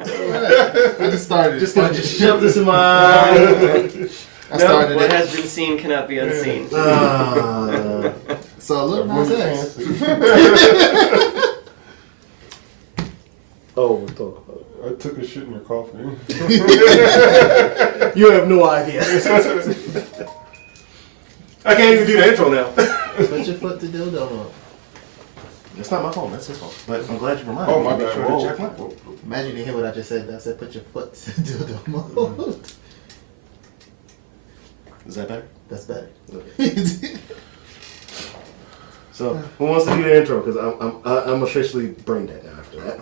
I just started. Just gonna shove this in my. No, what has been seen cannot be unseen. So look, my ass. Oh, we're talking about. I took a shit in your coffee. You have no idea. I can't even do the intro now. Put your foot to dildo on. It's not my fault. That's his fault. But I'm glad you reminded me. Oh, my Make bad. sure to check mine. Imagine you didn't hear what I just said. I said put your foot to dildo mode. Is that better? That's better. Okay. So, who wants to do the intro? Because I'm officially brain dead now after that.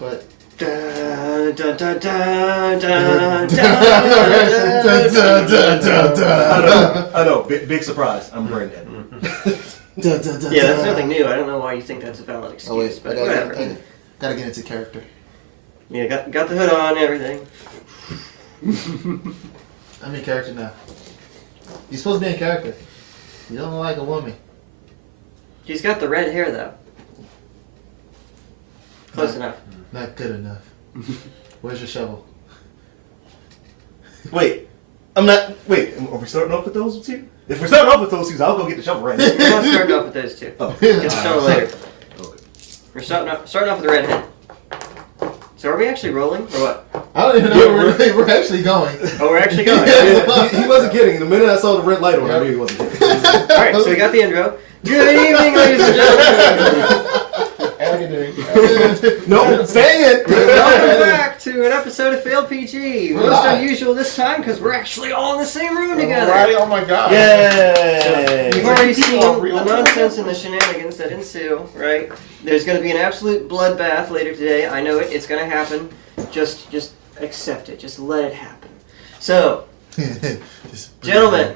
But Dun, dun, dun, dun, dun, dun. I know. Big surprise. I'm brain dead. Yeah, that's nothing new. I don't know why you think that's a valid excuse, Oh wait, but I whatever. gotta get into character. Yeah, got the hood on and everything. I'm in character now. You're supposed to be in character. You don't look like a woman. She's got the red hair though. Close enough. Not good enough. Where's your shovel? Wait. I'm not. Wait. Are we starting off with those two? If we're starting off with those two, I'll go get the shovel right now. We're not starting off with those two. Oh. Get the shovel later. Okay. We're starting off with the red head. So are we actually rolling or what? I don't even know where we're actually going. Oh, we're actually going. He wasn't kidding. The minute I saw the red light on, I knew he wasn't kidding. Alright, so we got the intro. Good evening, ladies and gentlemen. No, stay in. Welcome back to an episode of Failed PG. Most unusual this time because we're actually all in the same room together. Right? Oh my god. Yay! You've already seen the nonsense and the shenanigans that ensue, right? There's going to be an absolute bloodbath later today. I know it. It's going to happen. Just accept it. Just let it happen. So, gentlemen,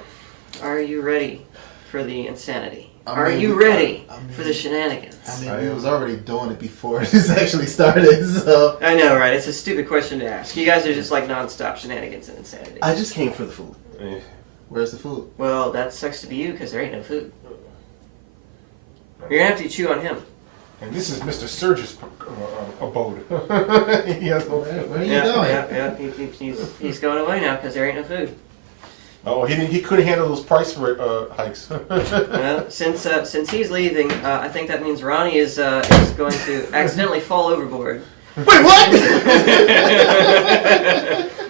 are you ready for the insanity? Are you ready for the shenanigans? I mean, we was already doing it before this actually started, so... I know, right? It's a stupid question to ask. You guys are just like non-stop shenanigans and insanity. I just came for the food. Where's the food? Well, that sucks to be you because there ain't no food. You're going to have to chew on him. And this is Mr. Surge's abode. He has no food. Where are you going? Yeah. He's going away now because there ain't no food. Oh, he couldn't handle those price hikes. Well, since he's leaving, I think that means Ronnie is going to accidentally fall overboard. Wait, what?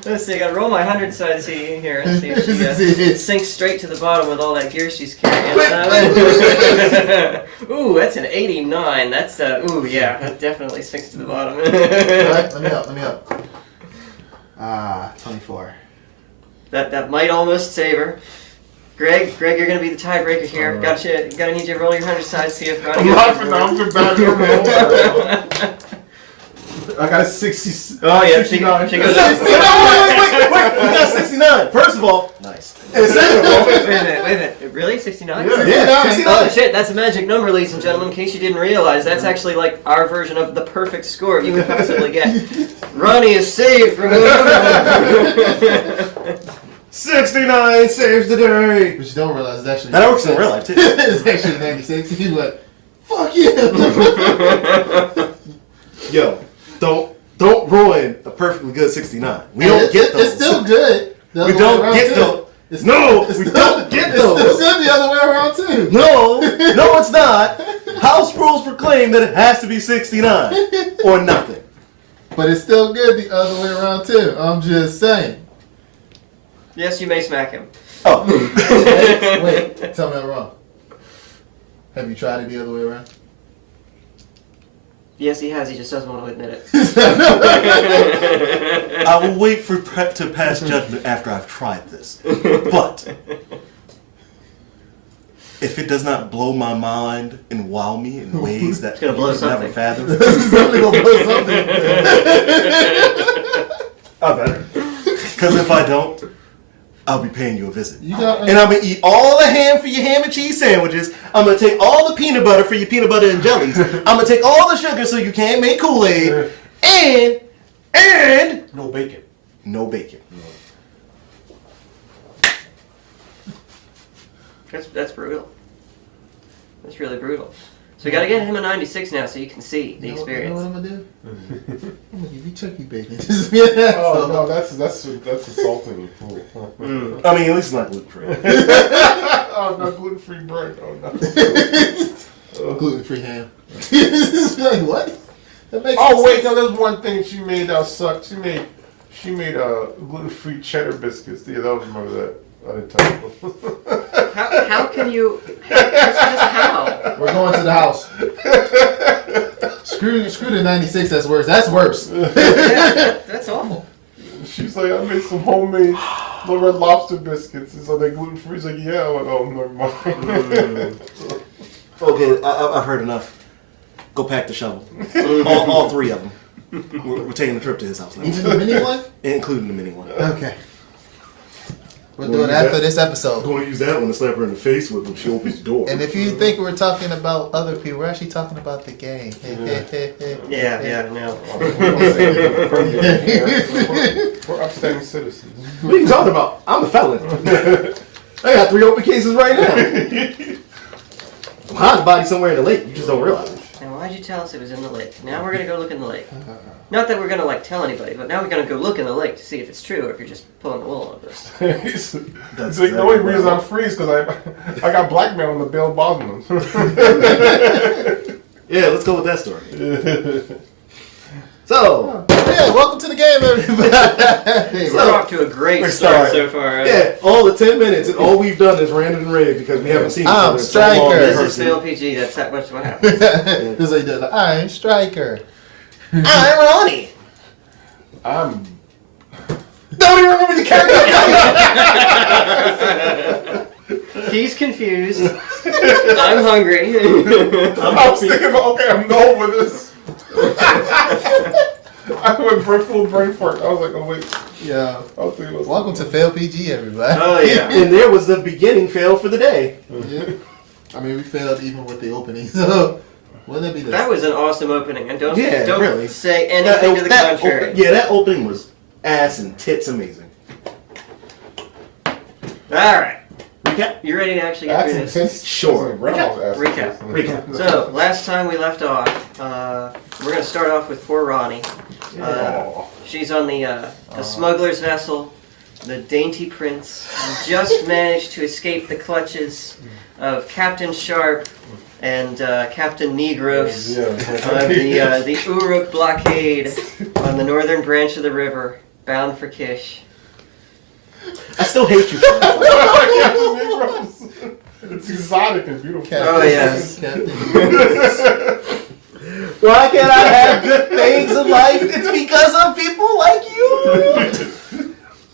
Let's see, I gotta roll my 100 side C here and see if she sinks straight to the bottom with all that gear she's carrying. Ooh, that's an 89. That's ooh yeah, that definitely sinks to the bottom. Alright, let me up. 24. That might almost save her. Greg, you're gonna be the tiebreaker here. Gotta need you to roll your 100 side, see if Ronnie I'm laughing now. I'm just back to roll. I got a 60. Oh yeah, 69. she goes. Wait! We got 69. First of all, nice. And second of all, Wait a minute. Really? 69? yeah, 69. Oh shit, that's a magic number, ladies and gentlemen. In case you didn't realize, that's actually like our version of the perfect score you could possibly get. Ronnie is saved from going 69 saves the day. But you don't realize it's actually... That works in real life too. It's actually 96. He's like, fuck you! Yo, don't ruin a perfectly good 69. We don't get those. It's still good. We don't get those. No, we don't get those. It's still good the other way around too. No, it's not. House rules proclaim that it has to be 69 or nothing. But it's still good the other way around too. I'm just saying. Yes, you may smack him. Oh. Wait, tell me I'm wrong. Have you tried it the other way around? Yes, he has. He just doesn't want to admit it. I will wait to pass judgment after I've tried this. But if it does not blow my mind and wow me in ways that gonna blow you could never something. fathom, It's definitely gonna blow something. I better. Because if I don't, I'll be paying you a visit. You got, And I'm going to eat all the ham for your ham and cheese sandwiches. I'm going to take all the peanut butter for your peanut butter and jellies. I'm going to take all the sugar so you can't make Kool-Aid. And No bacon. no bacon. That's brutal. That's really brutal. So we got to get him a 96 now so you can see the You know experience. what I'm gonna do? I'm gonna give you turkey bacon. Oh no, that's assaulting. I mean, at least it's not gluten free. Oh no, gluten-free bread. Oh no. Gluten-free ham. Like what? That makes Oh no wait, sense. no, there's one thing she made that sucked. She made gluten-free cheddar biscuits. Yeah, that was remember that. I didn't tell you. How can you? That's just how. We're going to the house. Screw the 96. That's worse. That's worse. Yeah, that's awful. She's like, I made some homemade little Red Lobster biscuits. And so they gluten-free. She's like, yeah. I'm like, oh, never mind. Okay, I've heard enough. Go pack the shovel. all three of them. We're taking a trip to his house now. Even the mini one? Including the mini one. Okay. We'll do it after this episode. going to use that one to slap her in the face with when she opens the door. And if you think we're talking about other people, we're actually talking about the game. Yeah, no. We're upstanding citizens. What are you talking about? I'm a felon. I got 3 open cases right now. I'm hiding the body somewhere in the lake. You just don't realize it. And why'd you tell us it was in the lake? Now we're gonna go look in the lake. Not that we're gonna like tell anybody, but now we're gonna go look in the lake to see if it's true or if you're just pulling the wool over us. It's like the only reason I'm free is because I got blackmail on the Bill Bosman. Yeah, let's go with that story. So, Yeah, welcome to the game, everybody. We're off to a great start so far. Right? yeah, all the 10 minutes, and all we've done is ranted and raved because we haven't seen each I'm other in so long. Striker. This is Fail PG. That's that much what happens. Because they did. I'm Striker. I'm Ronnie. I'm. Don't even remember the character. He's confused. I'm hungry. I was thinking about, okay, I'm going with this. I went full brain fart. I was like, oh wait. Yeah. I was thinking about Welcome to Fail PG, everybody. Oh yeah. And there was the beginning fail for the day. Yeah. I mean, we failed even with the opening, so wouldn't that be That was an awesome opening, and don't really. say anything to the contrary. That opening was ass and tits amazing. All right, Recap? you ready to actually get That's through this? intense. Sure. Recap. So last time we left off, we're gonna start off with poor Ronnie. She's on the smuggler's vessel, the Dainty Prince, and just managed to escape the clutches of Captain Sharp and Captain Negros of the Uruk Blockade on the northern branch of the river, bound for Kish. I still hate you for that. It's exotic and beautiful. Captain, Oh, yes. Captain. Why can't I have good things in life? It's because of people like you.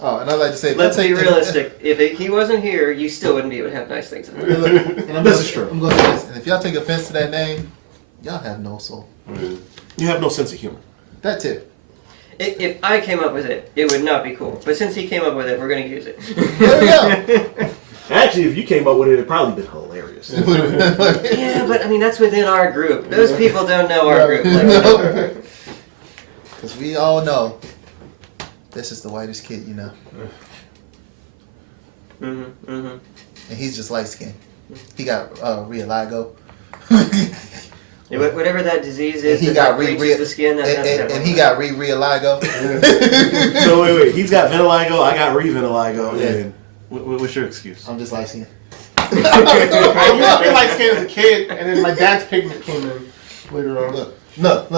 Oh, and I'd like to say, Let's be realistic. If he wasn't here, you still wouldn't be able to have nice things in life. And I'm This is true. I'm going to say this. And if y'all take offense to that name, y'all have no soul. You have no sense of humor. That too. If I came up with it, it would not be cool. But since he came up with it, we're going to use it. There we go. Actually, if you came up with it, it'd probably been hilarious. Yeah, but I mean, that's within our group. Those people don't know our group. Because we all know this is the whitest kid, you know. And he's just light skinned. He got realigo. Whatever that disease is, He that got breaches the skin. and he got realigo. So wait, he's got vitiligo, I got re-vitiligo, and what's your excuse? I'm just light skinned. I used to be light skinned as a kid, and then my dad's pigment came in later on. Look.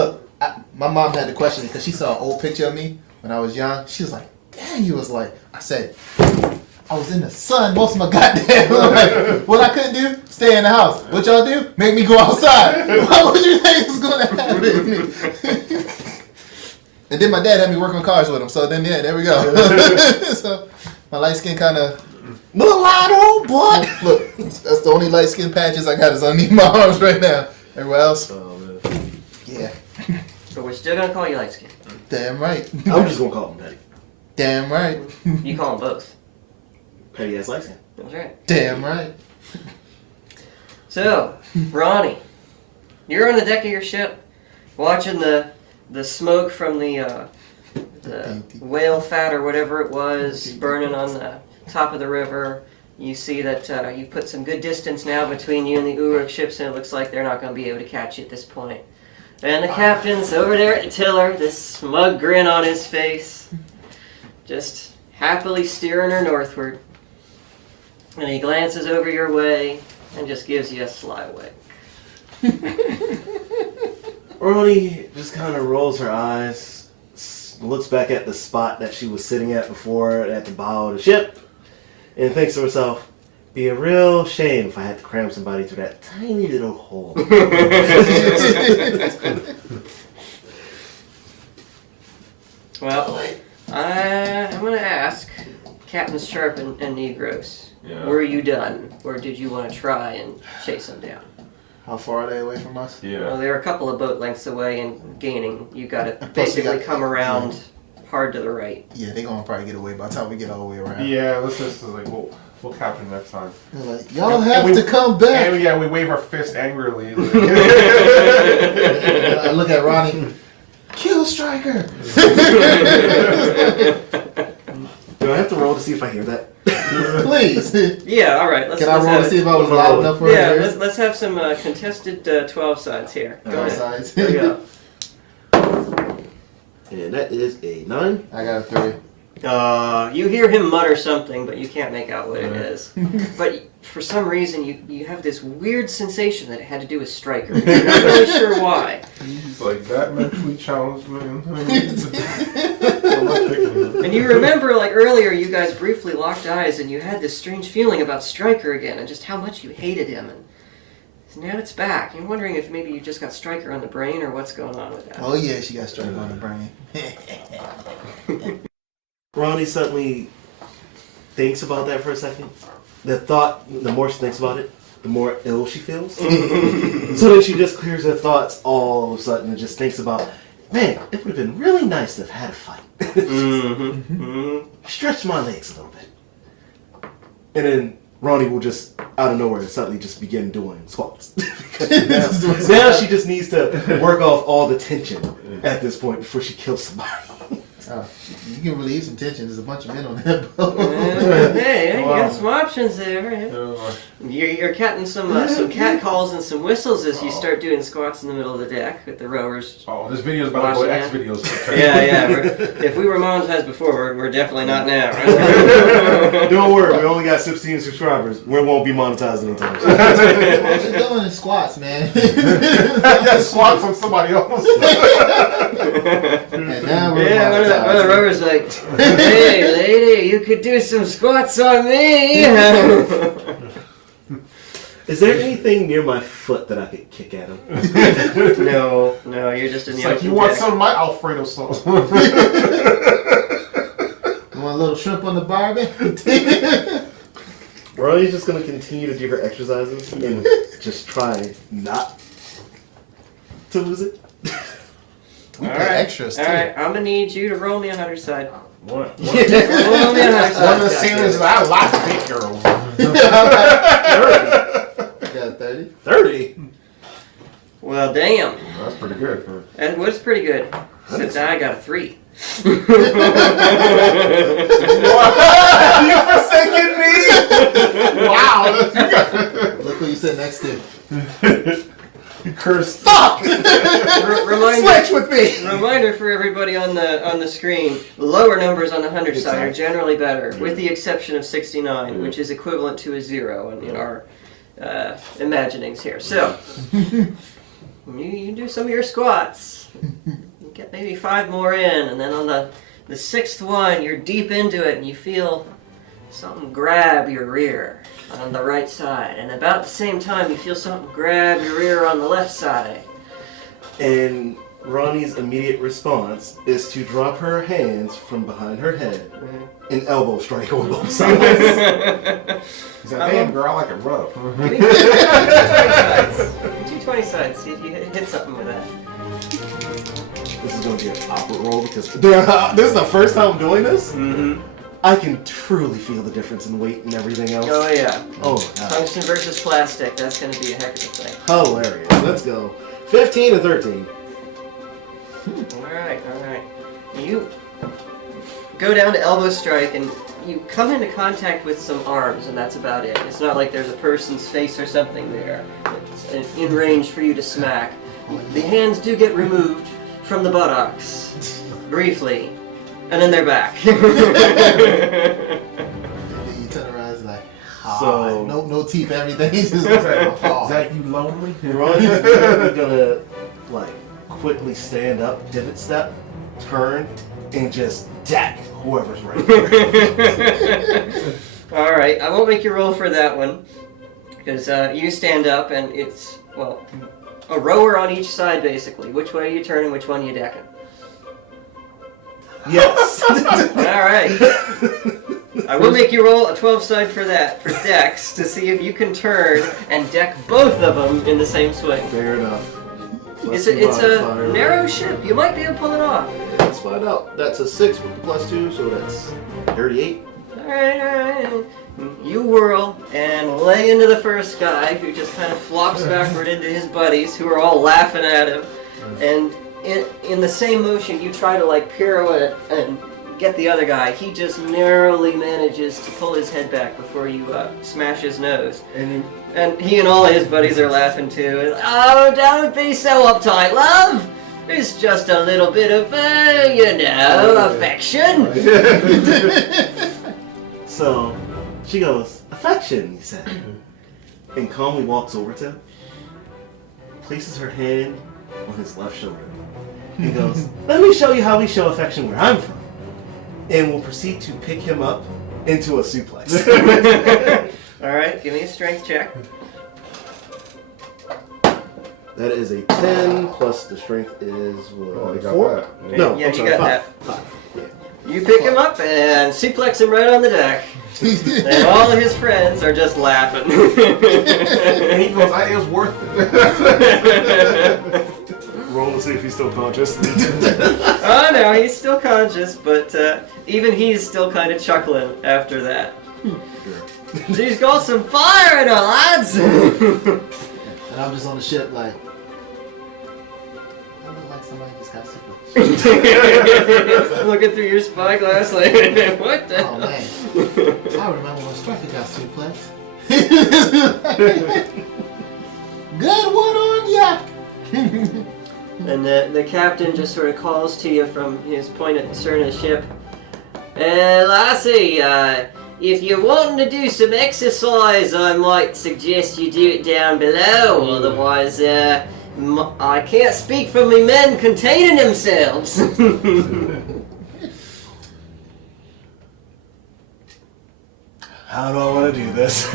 My mom had to question it because she saw an old picture of me when I was young. She was like, "Dang, you was like." I said, "I was in the sun most of my goddamn life. What I couldn't do, stay in the house. What y'all do, make me go outside. Why would you think was gonna happen?" And then my dad had me work on cars with him. So then, yeah, there we go. So my light skin kind of mulatto, boy. Look, that's the only light skin patches I got is underneath my arms right now. Everywhere else, yeah. But we're still gonna call you light skin. Damn right. I'm just gonna call him Petty. Damn right. You call them both. Petty ass light skin. That's right. Damn right. So, Ronnie, you're on the deck of your ship, watching the smoke from the whale fat or whatever it was burning on the top of the river. You see that you've put some good distance now between you and the Uruk ships, and it looks like they're not going to be able to catch you at this point. And the captain's over there at the tiller, this smug grin on his face, just happily steering her northward. And he glances over your way and just gives you a sly wink. Ronnie just kind of rolls her eyes, looks back at the spot that she was sitting at before, at the bow of the ship, and thinks to herself, be a real shame if I had to cram somebody through that tiny little hole. Well, I'm going to ask Captains Sharp and Negros, Yeah. were you done, or did you want to try and chase them down? How far are they away from us? Well, Yeah. they're a couple of boat lengths away and gaining. You got to Plus we basically got- come around hard to the right. Yeah, they're gonna probably get away by the time we get all the way around. Yeah, let's just like we'll capture them next time. They're like, y'all And have we- to come back. And yeah, we wave our fist angrily. Like, I look at Ronnie. Kill Striker. Do I have to roll to see if I hear that? Please. Yeah, all right. Can I let's roll have to see it. if I was loud enough for Yeah, her? let's have some contested 12 sides here. Go Twelve ahead. sides. There you go. And that is a 9. I got a 3. You hear him mutter something, but you can't make out what it is. But for some reason, you have this weird sensation that it had to do with Stryker. You're not really sure why. he's like that mentally challenged man. And you remember, like earlier, you guys briefly locked eyes, and you had this strange feeling about Stryker again, and just how much you hated him. And now it's back. You're wondering if maybe you just got Stryker on the brain, or what's going on with that. Oh yeah, she got Striker on the brain. Ronnie suddenly thinks about that for a second. The more she thinks about it, the more ill she feels. So then she just clears her thoughts all of a sudden and just thinks about, man, it would have been really nice to have had a fight. Stretch my legs a little bit. And then Ronnie will just, out of nowhere, suddenly just begin doing squats. Because now she just needs to work off all the tension at this point before she kills somebody. You can relieve some tension. There's a bunch of men on that boat. Hey, you Wow. got some options there. You're catting some cat calls and some whistles as you start doing squats in the middle of the deck with the rowers. Oh, this video's about to go to X Watching videos. Yeah. If we were monetized before, we're definitely not now. Right? Don't worry, we only got 16 subscribers. We won't be monetized anytime soon. What you doing in squats, man? I got squats on somebody else. And now we're Yeah, one of the rowers like, hey lady, you could do some squats on me. Is there anything near my foot that I could kick at him? No, you're just in the It's like open you want deck. some of my Alfredo sauce. You want a little shrimp on the barbie? Ronnie's just gonna continue to do her exercises and just try not to lose it. We All pay right, extras too. all right. I'm gonna need you to roll me a 100 side. What? Roll me a 100 side. One of the sailors that I like fake girls. 30. Got 30. 30? Well, damn. That's pretty good. That was pretty good. Except I got a 3. You forsaken me? Wow. Look who you sit next to. You cursed. Fuck! Reminder, Switch with me! reminder for everybody on the screen: lower numbers on the 100 side are generally better, with the exception of 69, which is equivalent to a 0 in our imaginings here. So you do some of your squats. You get maybe 5 more in, and then on the 6th one, you're deep into it, and you feel something grab your rear on the right side, and about the same time, you feel something grab your rear on the left side. And Ronnie's immediate response is to drop her hands from behind her head and elbow strike on both sides. He's like, damn girl, I like it rough. Give me 220 sides. 220 sides. See if you hit something with that. This is going to be an awkward roll because this is the first time I'm doing this. Mm-hmm. I can truly feel the difference in weight and everything else. Oh yeah. Oh my god. Tungsten versus plastic. That's going to be a heck of a thing. Hilarious. Let's go. 15 and 13. All right. You go down to elbow strike, and you come into contact with some arms, and that's about it. It's not like there's a person's face or something there. It's in range for you to smack. The hands do get removed from the buttocks, briefly, and then they're back. You turn around, it's like, So- no teeth, everything. It's just Zach, you lonely? Ron's gonna like quickly stand up, pivot step, turn, and just deck whoever's right there. All right, I won't make you roll for that one, because you stand up, and it's, well, a rower on each side, basically. Which way you turn and which one you decking. Yes. All right. I will make you roll a 12 side for that, for decks, to see if you can turn and deck both of them in the same swing. Fair enough. It's a narrow ship. You might be able to pull it off. Let's find out. That's a 6 with the +2, so that's 38. All right. You whirl and lay into the first guy, who just kind of flops backward into his buddies, who are all laughing at him. And in the same motion, you try to like pirouette and get the other guy. He just narrowly manages to pull his head back before you smash his nose. And he and all his buddies are laughing too. And, oh, don't be so uptight, love. It's just a little bit of, affection. So she goes, affection, he said. And calmly walks over to him, places her hand on his left shoulder. He goes, let me show you how we show affection where I'm from. And will proceed to pick him up into a suplex. All right, give me a strength check. That is a 10 plus the strength is what? Oh, you got 4? that. Yeah. No, Yeah, I'm you sorry, got 5. that. 5. Yeah. You pick him up and suplex him right on the deck. And all of his friends are just laughing. And he goes, it was worth it. Roll to see if he's still conscious. Oh no, he's still conscious, but even he's still kind of chuckling after that. She's got some fire in her, lads! And I'm just on the ship like, I look like somebody just got sick. Looking through your spyglass like, what the Oh hell? man, I remember when Striker got suplex. Good one on ya. And the captain just sort of calls to you from his point at the stern of the ship. Lassie, if you're wanting to do some exercise, I might suggest you do it down below. Otherwise, I can't speak for me men containing themselves. How do I want to do this?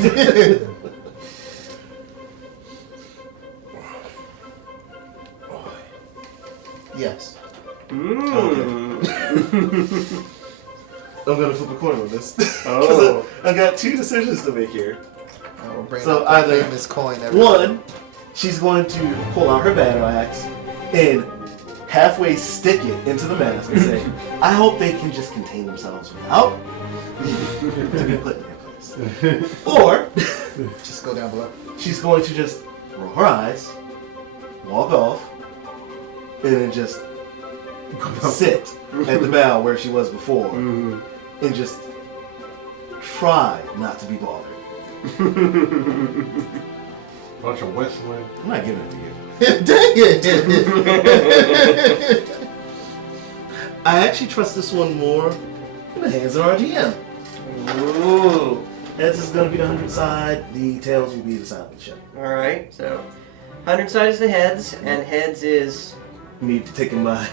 Yes. Mm. I'm gonna flip a coin on this. Oh. I got 2 decisions to make here. I will bring So up either the famous coin. Every One, she's going to pull out her battle axe and halfway stick it into the mask and say, I hope they can just contain themselves without needing to be put in their place. Or just go down below. she's going to just roll her eyes, walk off, and then just sit at the bow where she was before and just try not to be bothered. Bunch of whistling. I'm not giving it to you. Dang it! I actually trust this one more in the hands of our GM. Ooh. Heads is going to be the 100 side, the tails will be the silent ship. Alright, so 100 side is the heads, and heads is... Me taking my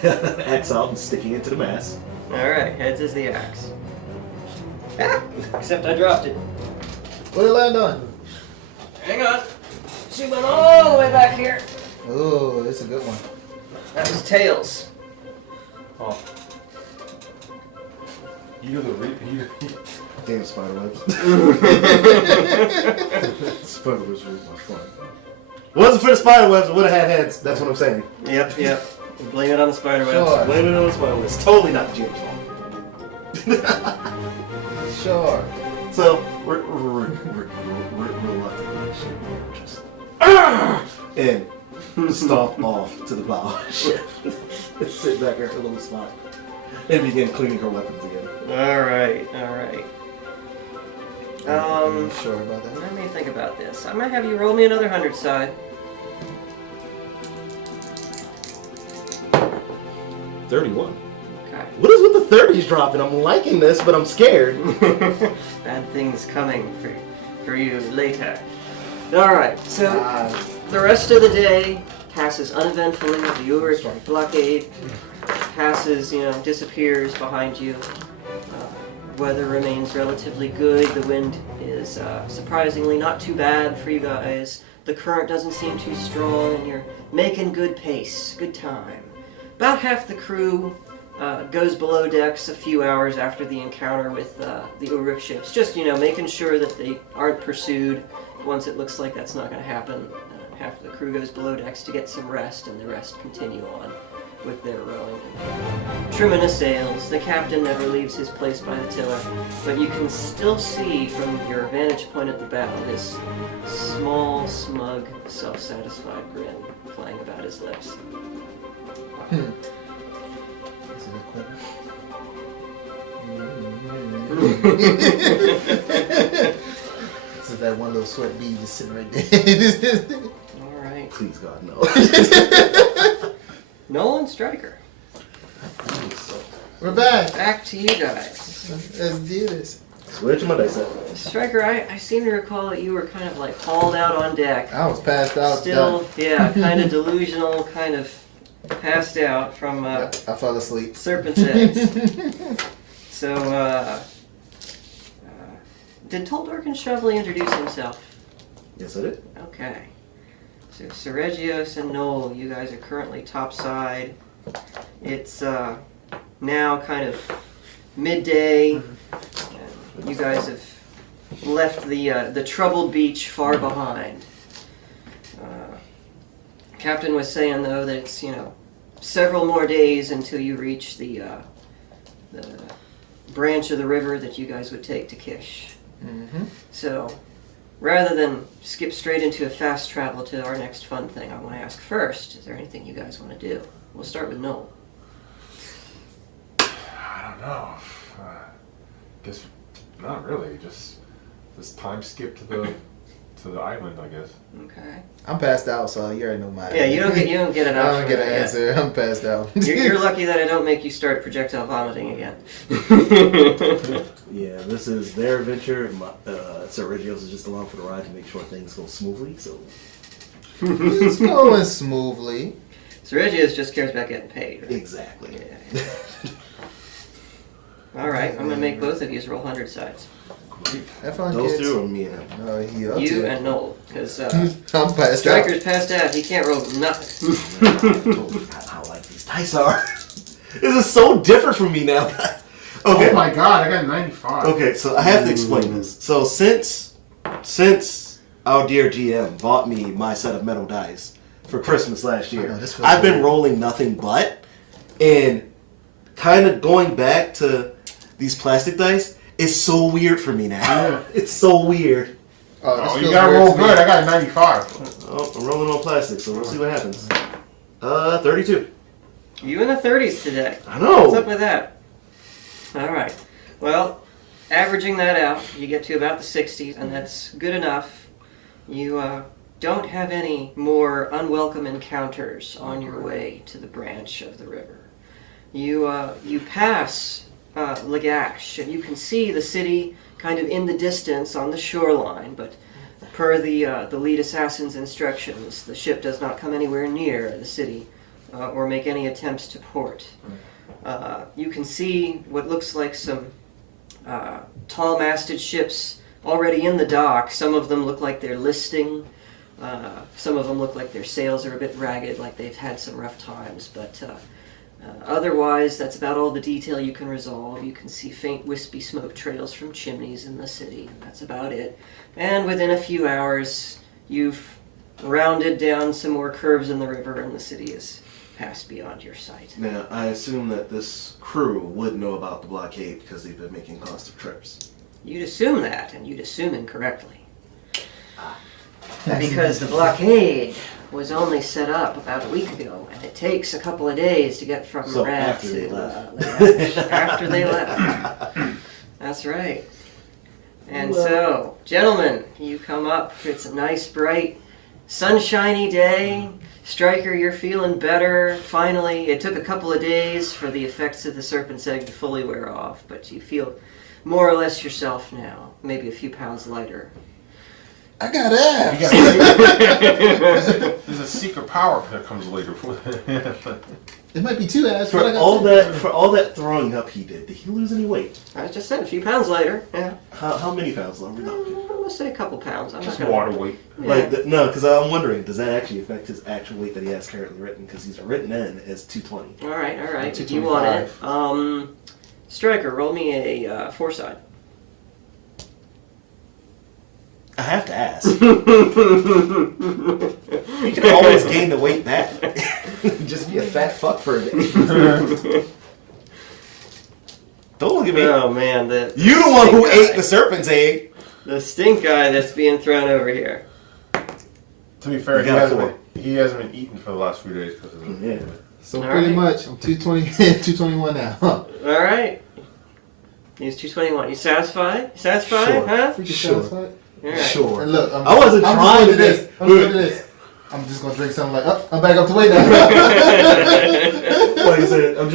axe out and sticking it to the mast. Alright, heads is the axe. Ah, except I dropped it. What did it land on? Hang on. She went all the way back here. Oh, it's a good one. That was tails. Oh. You the Damn spiderwebs. Spiderwebs were my fun. Wasn't for the spiderwebs, it would have had heads. That's what I'm saying. Yep. Blame it on the spider webs. Sure. Blame it on the spiderwebs. Totally not the GM's fault. Sure. So we're reluctantly just and stomp off to the bow of the ship. Sit back at her little spot and begin cleaning her weapons again. Alright. Are you sure about that? Let me think about this. I'm gonna have you roll me another 100 side. 31. Okay. What is with the 30s dropping? I'm liking this, but I'm scared. Bad things coming for you later. Alright, so the rest of the day passes uneventfully. The Ulrich blockade passes, disappears behind you. Weather remains relatively good. The wind is surprisingly not too bad for you guys. The current doesn't seem too strong, and you're making good pace, good time. About half the crew goes below decks a few hours after the encounter with the Ulrich ships, just making sure that they aren't pursued. Once it looks like that's not going to happen, half of the crew goes below decks to get some rest, and the rest continue on with their rowing. Trimming the sails, the captain never leaves his place by the tiller, but you can still see from your vantage point at the bow this small, smug, self-satisfied grin playing about his lips. Is it a quiver? So that one little sweat bead just sitting right there. Alright. Please, God, no. Nolan Stryker. We're back. Back to you guys. Let's do this. Switch my dice up. Stryker, I seem to recall that you were kind of like hauled out on deck. I was passed out. Still, yeah, kind of delusional, kind of passed out from I fell asleep. Serpent's Eggs. So, did Toldorkin Shovelly introduce himself? Yes, I did. Okay. So, Seregios and Noel, you guys are currently topside. It's now kind of midday. And you guys have left the troubled beach far behind. Captain was saying, though, that it's, several more days until you reach the branch of the river that you guys would take to Kish. Mm-hmm. So, rather than skip straight into a fast travel to our next fun thing, I want to ask first, is there anything you guys want to do? We'll start with Noel. I don't know. Guess not really. Just time skip to the island, I guess. Okay. I'm passed out, so you already know my. Yeah, you don't get an I option. don't get an yet. answer. I'm passed out. You're lucky that I don't make you start projectile vomiting again. Yeah, this is their adventure. Sergio's is just along for the ride to make sure things go smoothly. So It's going smoothly. Seregios just cares about getting paid. Right? exactly. Yeah. All right, I'm gonna make both of you roll 100 sides. Have fun, Those kids. two or me and him. No, he up You to it. and Noel, because I'm passed out. Striker's passed out. He can't roll nothing. I totally forgot how like these dice are. This is so different from me now. Okay. Oh my god, I got 95. Okay, so I have to explain this. So since our dear GM bought me my set of metal dice for Christmas last year, I know, this feels I've been weird. rolling nothing but, and kind of going back to these plastic dice is so weird for me now. Yeah. It's so weird. Oh, this Oh, feels you gotta weird roll to me. good. I got a 95. Oh, I'm rolling on plastic, so we'll see what happens. 32. You in the 30s today. I know. What's up with that? All right. Well, averaging that out, you get to about the 60s, and that's good enough. You don't have any more unwelcome encounters on your way to the branch of the river. You pass Lagash, and you can see the city kind of in the distance on the shoreline, but per the lead assassin's instructions, the ship does not come anywhere near the city or make any attempts to port. You can see what looks like some tall-masted ships already in the dock. Some of them look like they're listing. Some of them look like their sails are a bit ragged, like they've had some rough times. But otherwise, that's about all the detail you can resolve. You can see faint, wispy smoke trails from chimneys in the city, and that's about it. And within a few hours, you've rounded down some more curves in the river, and the city is passed beyond your sight. Now, I assume that this crew would know about the blockade because they've been making constant trips. You'd assume that, and you'd assume incorrectly. Because the blockade was only set up about a week ago, and it takes a couple of days to get from So Rad after to they left. Lagash. After they left. That's right. And so, gentlemen, you come up. It's a nice, bright, sunshiny day. Stryker, you're feeling better. Finally, it took a couple of days for the effects of the serpent's egg to fully wear off, but you feel more or less yourself now. Maybe a few pounds lighter. I got abs. There's a secret power that comes later. It might be 2 abs. For but I got all 2. that, for all that throwing up he did he lose any weight? I just said a few pounds lighter. Yeah. How many pounds are we talking? I'm gonna say a couple pounds. I'm Just not gonna. water weight. Like no, because I'm wondering, does that actually affect his actual weight that he has currently written? Because he's written in as 220. All right. If you want it, Stryker, roll me a 4-side. I have to ask. You can always gain the weight back. Just be a fat fuck for a day. Don't look at me. Oh man, You the one who stink ate eye. the serpent's egg. The stink eye that's being thrown over here. To be fair, You got 4. he hasn't been eating for the last few days because of it. Yeah. So All pretty right. much, I'm 220, 221 now. Huh? All right. He's 221. You satisfied? You satisfied? Sure. Huh? Freaking Sure. satisfied. All right. Sure. And look, I wasn't I'm trying just to gonna do this. I'm just gonna do this. I'm just gonna drink something like, oh, I'm back up to weight now. Like I said, I'm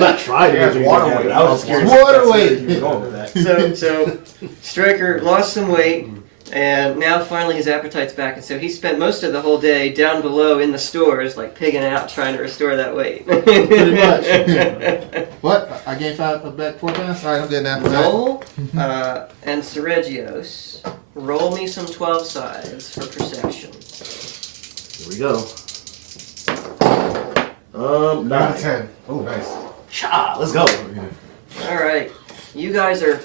not trying to Yeah, get you water to weight. I was just curious. Water if that's where weight. you were going with that. So Stryker lost some weight, and now finally his appetite's back. And so he spent most of the whole day down below in the stores, like pigging out, trying to restore that weight. Pretty much. What? I gained 4 pounds? Alright, I'm good now. Roll, and Seregios, roll me some 12 sides for perception. Here we go. 9. 10. Oh, nice. Cha, let's go. All right, you guys are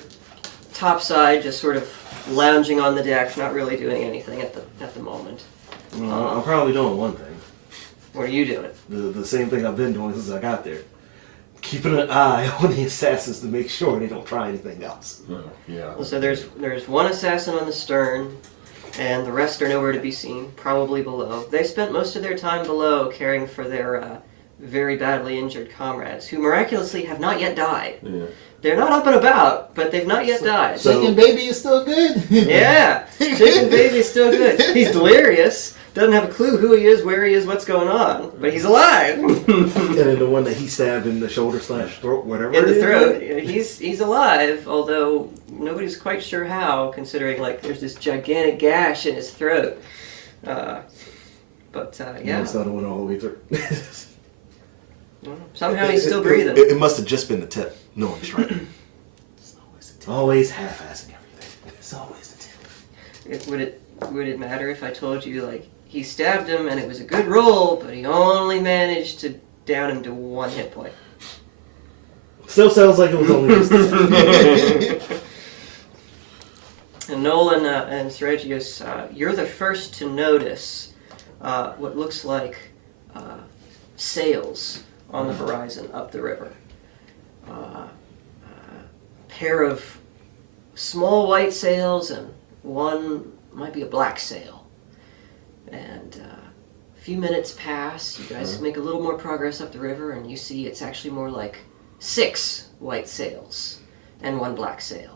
topside, just sort of lounging on the deck, not really doing anything at the moment. I'm probably doing one thing. What are you doing? The same thing I've been doing since I got there. Keeping an eye on the assassins to make sure they don't try anything else. Yeah. So there's one assassin on the stern, and the rest are nowhere to be seen, probably below. They spent most of their time below caring for their very badly injured comrades, who miraculously have not yet died. Yeah. They're not up and about, but they've not yet died. So- Chicken baby is still good. Yeah, Chicken Baby's still good. He's delirious, doesn't have a clue who he is, where he is, what's going on, but he's alive. And then the one that he stabbed in the shoulder / throat, whatever. In it the is. throat. He's alive, although nobody's quite sure how, considering like there's this gigantic gash in his throat. Yeah. It's not the one all the way through. Somehow he's still breathing. It must have just been the tip. No one's right. It's always the tip. Always half-assing everything. It's always the tip. Would it matter if I told you like he stabbed him and it was a good roll, but he only managed to down him to 1 hit point? Still sounds like it was only just the tip. And Nolan and Seregios, you're the first to notice what looks like sails on the horizon up the river. Pair of small white sails and one might be a black sail. And a few minutes pass, you guys make a little more progress up the river, and you see it's actually more like 6 white sails and 1 black sail.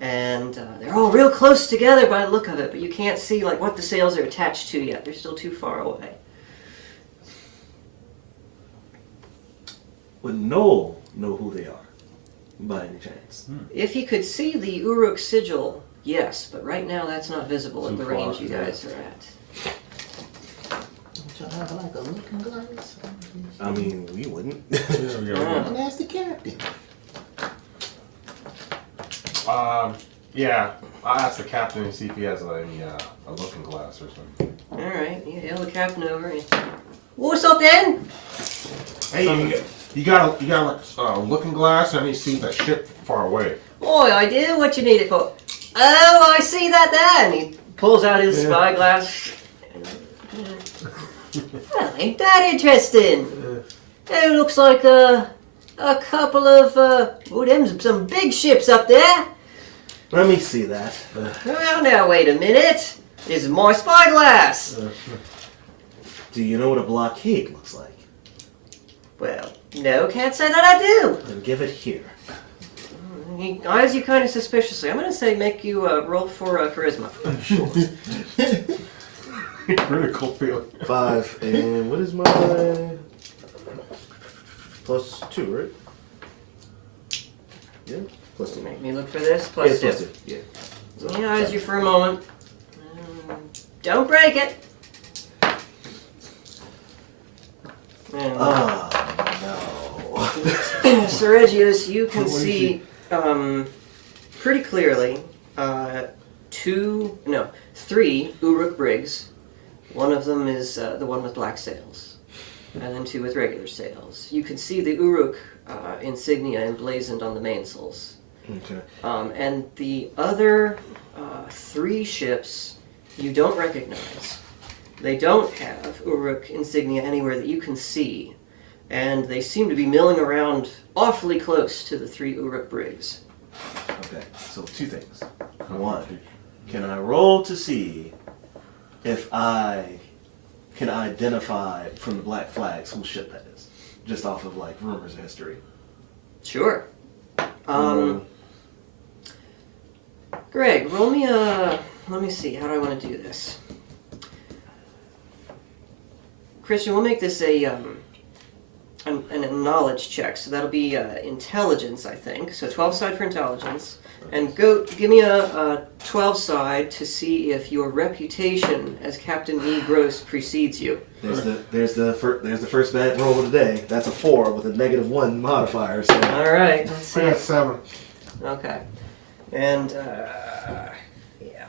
And they're all real close together by the look of it, but you can't see like what the sails are attached to yet. They're still too far away. Would Noel know who they are, by any chance? If you could see the Uruk sigil, yes, but right now that's not visible at Too the far, range you yeah. guys are at. Don't y'all have like a looking glass? I mean, we wouldn't. And that's the captain. Yeah. I asked the captain to see if he has any a looking glass or something. Alright, you hail the captain over. And, what's up then? Hey, you got a looking glass, and you see that ship far away. Oh, I do? What you need it for? Oh, I see that there. And he pulls out his spyglass. Well, ain't that interesting? It looks like a couple of, them some big ships up there. Let me see that. Well, now, wait a minute. This is my spyglass. Do you know what a blockade looks like? Well, no, can't say that I do. Then give it here. he eyes you kind of suspiciously. I'm going to say make you roll for charisma. Critical failure. 5, and what is my +2, right? Yeah, +2. Make me look for this. Yeah, it's +2. +2. Yeah. So he eyes you for a moment. Don't break it. And, No. Sir Regius, you can see pretty clearly 3 Uruk brigs. One of them is the one with black sails, and then 2 with regular sails. You can see the Uruk insignia emblazoned on the mainsails. Okay. And the other 3 ships you don't recognize. They don't have Uruk insignia anywhere that you can see, and they seem to be milling around awfully close to the 3 Uruk brigs. Okay, so 2 things. 1, can I roll to see if I can identify from the black flags whose ship that is? Just off of like rumors and history. Sure. Greg, roll me a... Let me see, how do I want to do this? Christian, we'll make this a knowledge check, so that'll be intelligence, I think. So 12 side for intelligence. And give me a 12 side to see if your reputation as Captain E. Gross precedes you. There's the first bad roll of the day. That's a 4 with a -1 modifier. So. All right, let's see. I got 7. Okay. And, yeah.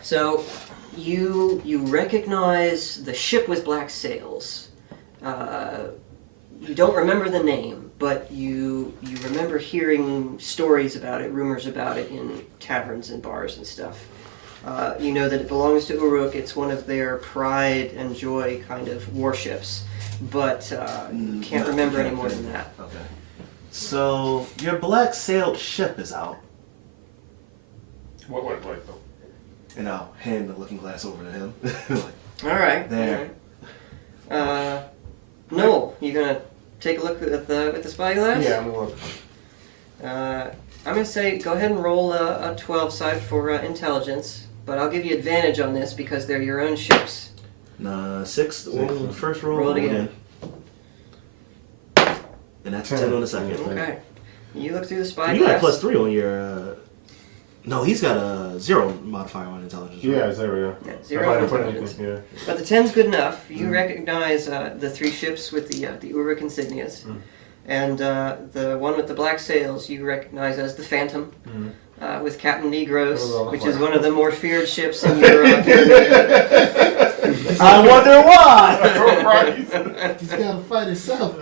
So, you recognize the ship with black sails. You don't remember the name, but you remember hearing stories about it, rumors about it in taverns and bars and stuff. You know that it belongs to Uruk. It's one of their pride and joy kind of warships, but you can't remember any more than that. Okay. So your black sailed ship is out, What though? and I'll hand the looking glass over to him. All right. There. All right. Noel, you gonna take a look at the spyglass? Yeah, I'm gonna look. I'm gonna say go ahead and roll a 12 side for intelligence, but I'll give you advantage on this because they're your own ships. 6. Roll the first roll. Roll it again. And that's 10 on the second. Okay. You look through the You spyglass. got +3 on your. No, he's got a 0 modifier on intelligence. Right? Yeah, 0, yeah. Yeah, If 0 I on didn't put intelligence. anything, yeah. But the 10's good enough. You recognize the 3 ships with the Uruk insignias. And the one with the black sails you recognize as the Phantom, with Captain Negros, which is one of the more feared ships in Europe. I wonder why! He's got to fight himself.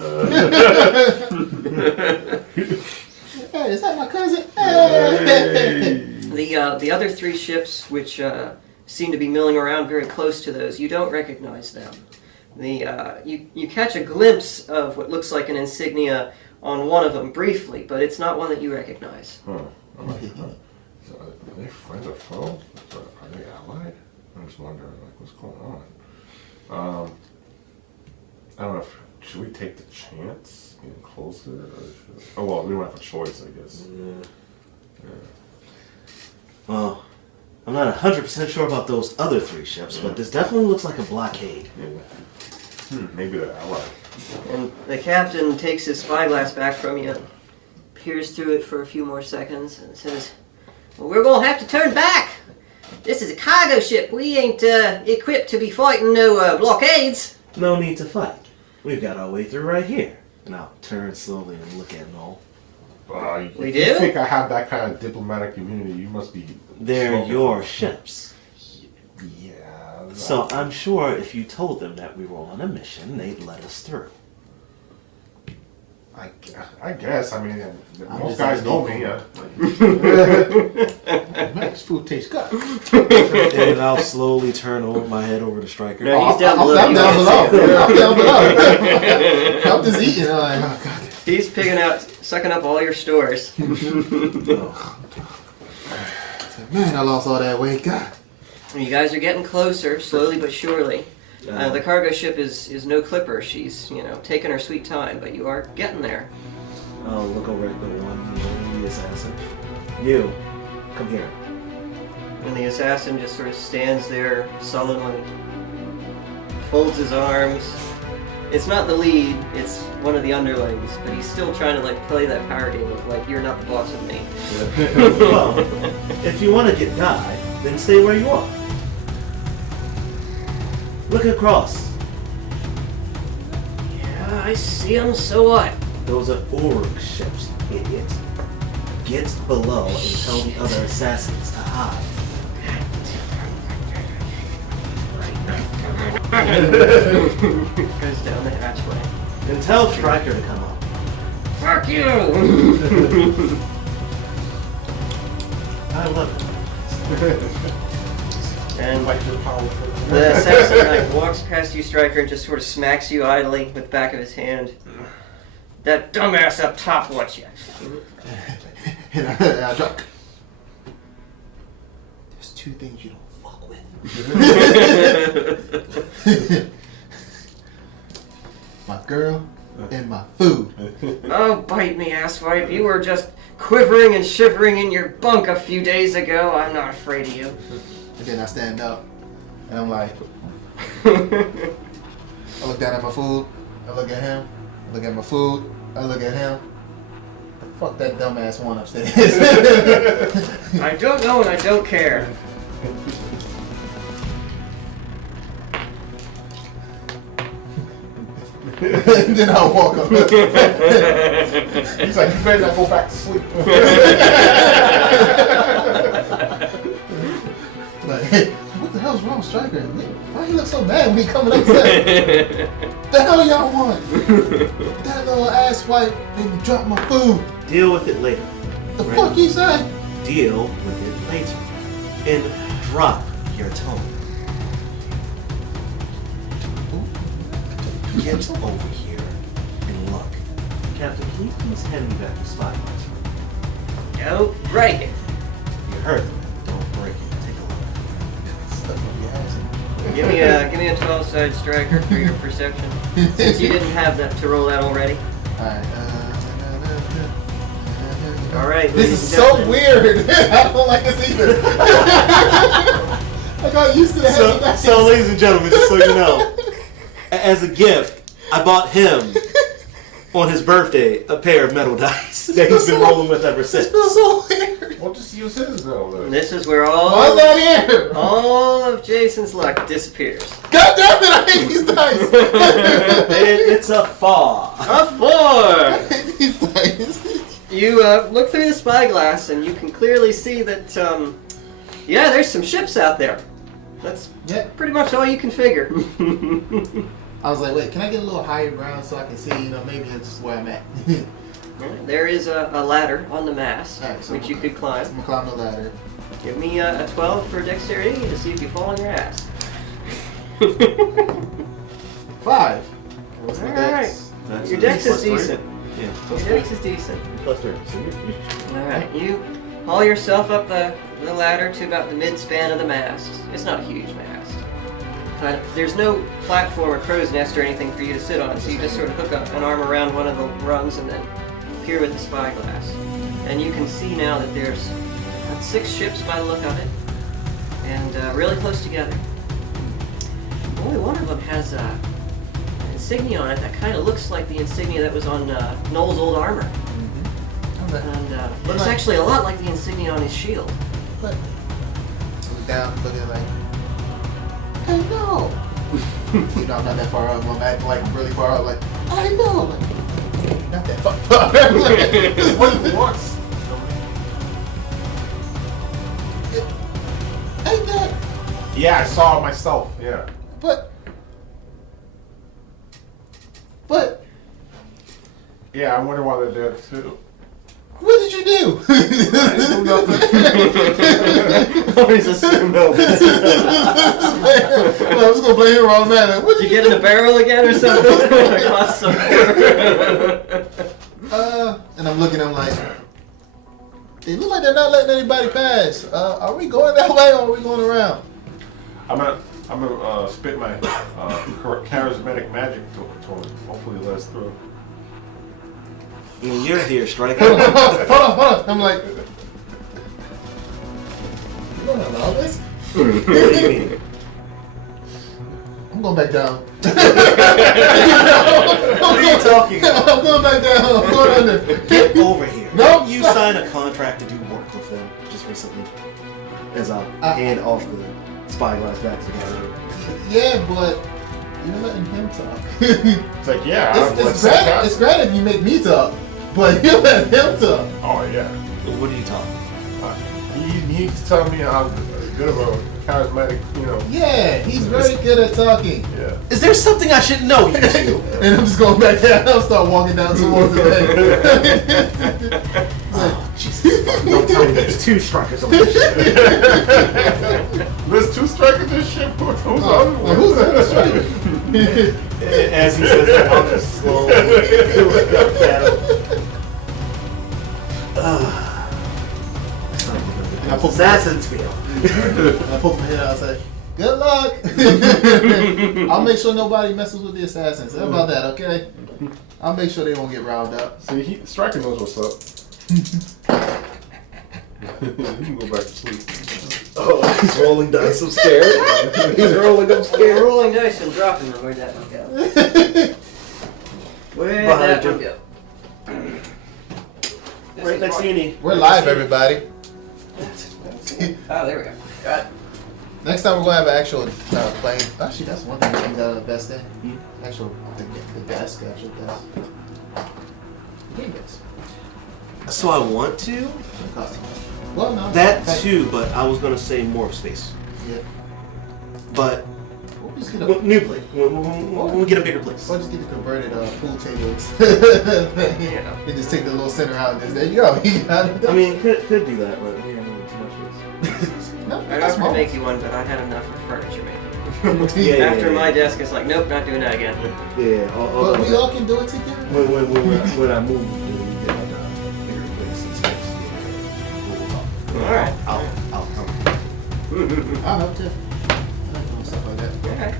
Hey, is that my cousin? Hey. The other 3 ships, which seem to be milling around very close to those, you don't recognize them. You catch a glimpse of what looks like an insignia on one of them briefly, but it's not one that you recognize. Huh. I'm like, so are they friends or foe? Are they allied? I'm just wondering, like, what's going on? I don't know if, should we take the chance getting closer? Or oh, well, we don't have a choice, I guess. Well, I'm not 100% sure about those other 3 ships, but this definitely looks like a blockade. Maybe they're allied. And the captain takes his spyglass back from you, peers through it for a few more seconds, and says, "Well, we're gonna have to turn back. This is a cargo ship. We ain't equipped to be fighting no blockades." No need to fight. We've got our way through right here. And I'll turn slowly and look at Noel. We if do? you think I have that kind of diplomatic immunity, you must be... They're smoking. your ships. Yeah. So I'm sure if you told them that we were on a mission, they'd let us through. I guess. I mean, I'm most just guys know asking. me. Man, this food tastes good. And I'll slowly turn my head over to Stryker. No, he's down I'm below. down You below. can't see him. I'm down below. I'm just eating. I'm like, oh, God. He's picking out, sucking up all your stores. Man, I lost all that weight. God. You guys are getting closer, slowly but surely. The cargo ship is no clipper. She's, taking her sweet time, but you are getting there. I'll look over at the one. the assassin. You, come here. And the assassin just sort of stands there sullenly, folds his arms. It's not the lead, it's one of the underlings, but he's still trying to like play that power game of like, you're not the boss of me. Well, if you want to get Guy, then stay where you are. Look across. Yeah, I see him, so what? Those are orc ships, idiot. Get below and tell the other assassins to hide. Goes down the hatchway. And tell Striker to come up. Fuck you! I love it. And Like your powerful. the assassin like walks past you, Striker, and just sort of smacks you idly with the back of his hand. That dumbass up top wants you. And I drop. There's two things you don't fuck with. My girl and my food. Oh, bite me, asswipe. You were just quivering and shivering in your bunk a few days ago. I'm not afraid of you. And then I stand up and I'm like, I look down at my food, I look at him, I look at my food, I look at him. The fuck that dumbass one upstairs. I don't know and I don't care. And then I walk up. He's like, you better not go back to sleep. Like, hey, what the hell's wrong, Striker? Why he look so mad when he coming upstairs? The hell y'all want? That little ass wipe made me drop my food. Deal with it later. The fuck you say? Deal with it later. And drop your tone. Get over here and look. Captain, can you please hand me back the spyglass? Don't break it. You heard them. Don't break it. Take a look. Stuff up your ass. Give me a 12-side striker for your perception. Since you didn't have that to roll out already. Alright. All right. This is so weird. I don't like this either. I got used to the heavy dice. So, ladies and gentlemen, just so you know, as a gift, I bought him on his birthday a pair of metal dice that he's been rolling with ever This since. feels so weird. Well, just use his though. This is where Why's that here? all of Jason's luck disappears. God damn it, I hate these dice. It's a 4. A 4. I hate these dice. You look through the spyglass and you can clearly see that, yeah, there's some ships out there. That's pretty much all you can figure. I was like, wait, can I get a little higher ground so I can see, maybe it's just where I'm at. There is a ladder on the mast, Alright, so which you could climb. I'm gonna climb the ladder. Give me a 12 for dexterity to see if you fall on your ass. 5. What's my Alright. dex? That's Your a dex is plus 3. decent. Yeah, Your dex is decent. plus 3. So you Alright, you haul yourself up the ladder to about the mid-span of the mast. It's not a huge mast. There's no platform or crow's nest or anything for you to sit on, so you just sort of hook up an arm around one of the rungs and then peer with the spyglass. And you can see now that there's about 6 ships by the look of it, and really close together. Only one of them has an insignia on it that kind of looks like the insignia that was on Noel's old armor. And looks actually a lot like the insignia on his shield. Look down, look at like, hey, no. I'm not that far up. I'm acting like really far up. Like, I know. Like, not that far. Just what he wants. Ain't that? Yeah, I saw it myself. Yeah. But. Yeah, I wonder why they're there too. What did you do? I didn't do nothing. Always assume no. Well, I was gonna play him wrong man. Like, what Did you get in a barrel again or something? Across some and I'm looking. I'm like, they look like they're not letting anybody pass. Are we going that way or are we going around? I'm gonna spit my charismatic magic to him. Hopefully, let us through. You're here, Striker. Hold on. I'm like, you don't allow this? What do you mean? I'm going back down. What are you talking about? I'm going back down. I'm going under. Get over here. Nope. You signed a contract to do work with them just recently. As I hand off the spyglass back to the guy. Yeah, but you're letting him talk. It's like, yeah, it's great if you make me talk, but you let him talk. Oh, yeah. What are you talking? He needs to tell me how good of a charismatic, Yeah, he's very good at talking. yeah. Is there something I should know, you two? And I'm just going back down. I'll start walking down towards the thing. Oh, Jesus. Don't tell me there's 2 strikers on this ship. There's 2 strikers in this ship. Who's the other one? Who's the other striker? As he says that, I'll just slowly look up at him. Assassins feel. I poke my head out and say, good luck. I'll make sure nobody messes with the assassins. How about that, okay? I'll make sure they won't get riled up. See, Striker knows what's up. You can go back to sleep. Oh, he's rolling dice. I'm scared. He's rolling. I'm You're scared. rolling dice and dropping them. Where'd that one go? Where'd that one go? Right next to you. We're live, everybody. Oh, there we go. Got it. Next time we're going to have an actual plane. Actually, that's one thing we got to invest in. Actual, the desk, actual desk. Game desk. So I want to. Well, no. That too, but I was gonna say more space. Yeah. But We'll just get a, new place. We'll get a bigger place. we'll just get the converted pool tables. Yeah. And just take the little center out. And just, there you go. You got it. I mean, could do that, but we have too much space. No, I'd that's offer to small. make you one, but I had enough of furniture making. Yeah, After yeah. my desk, it's like, nope, not doing that again. Yeah. But we all can do it together. When I move, we get like a bigger place and space. All right. I'll I'll help too. I like doing stuff like that.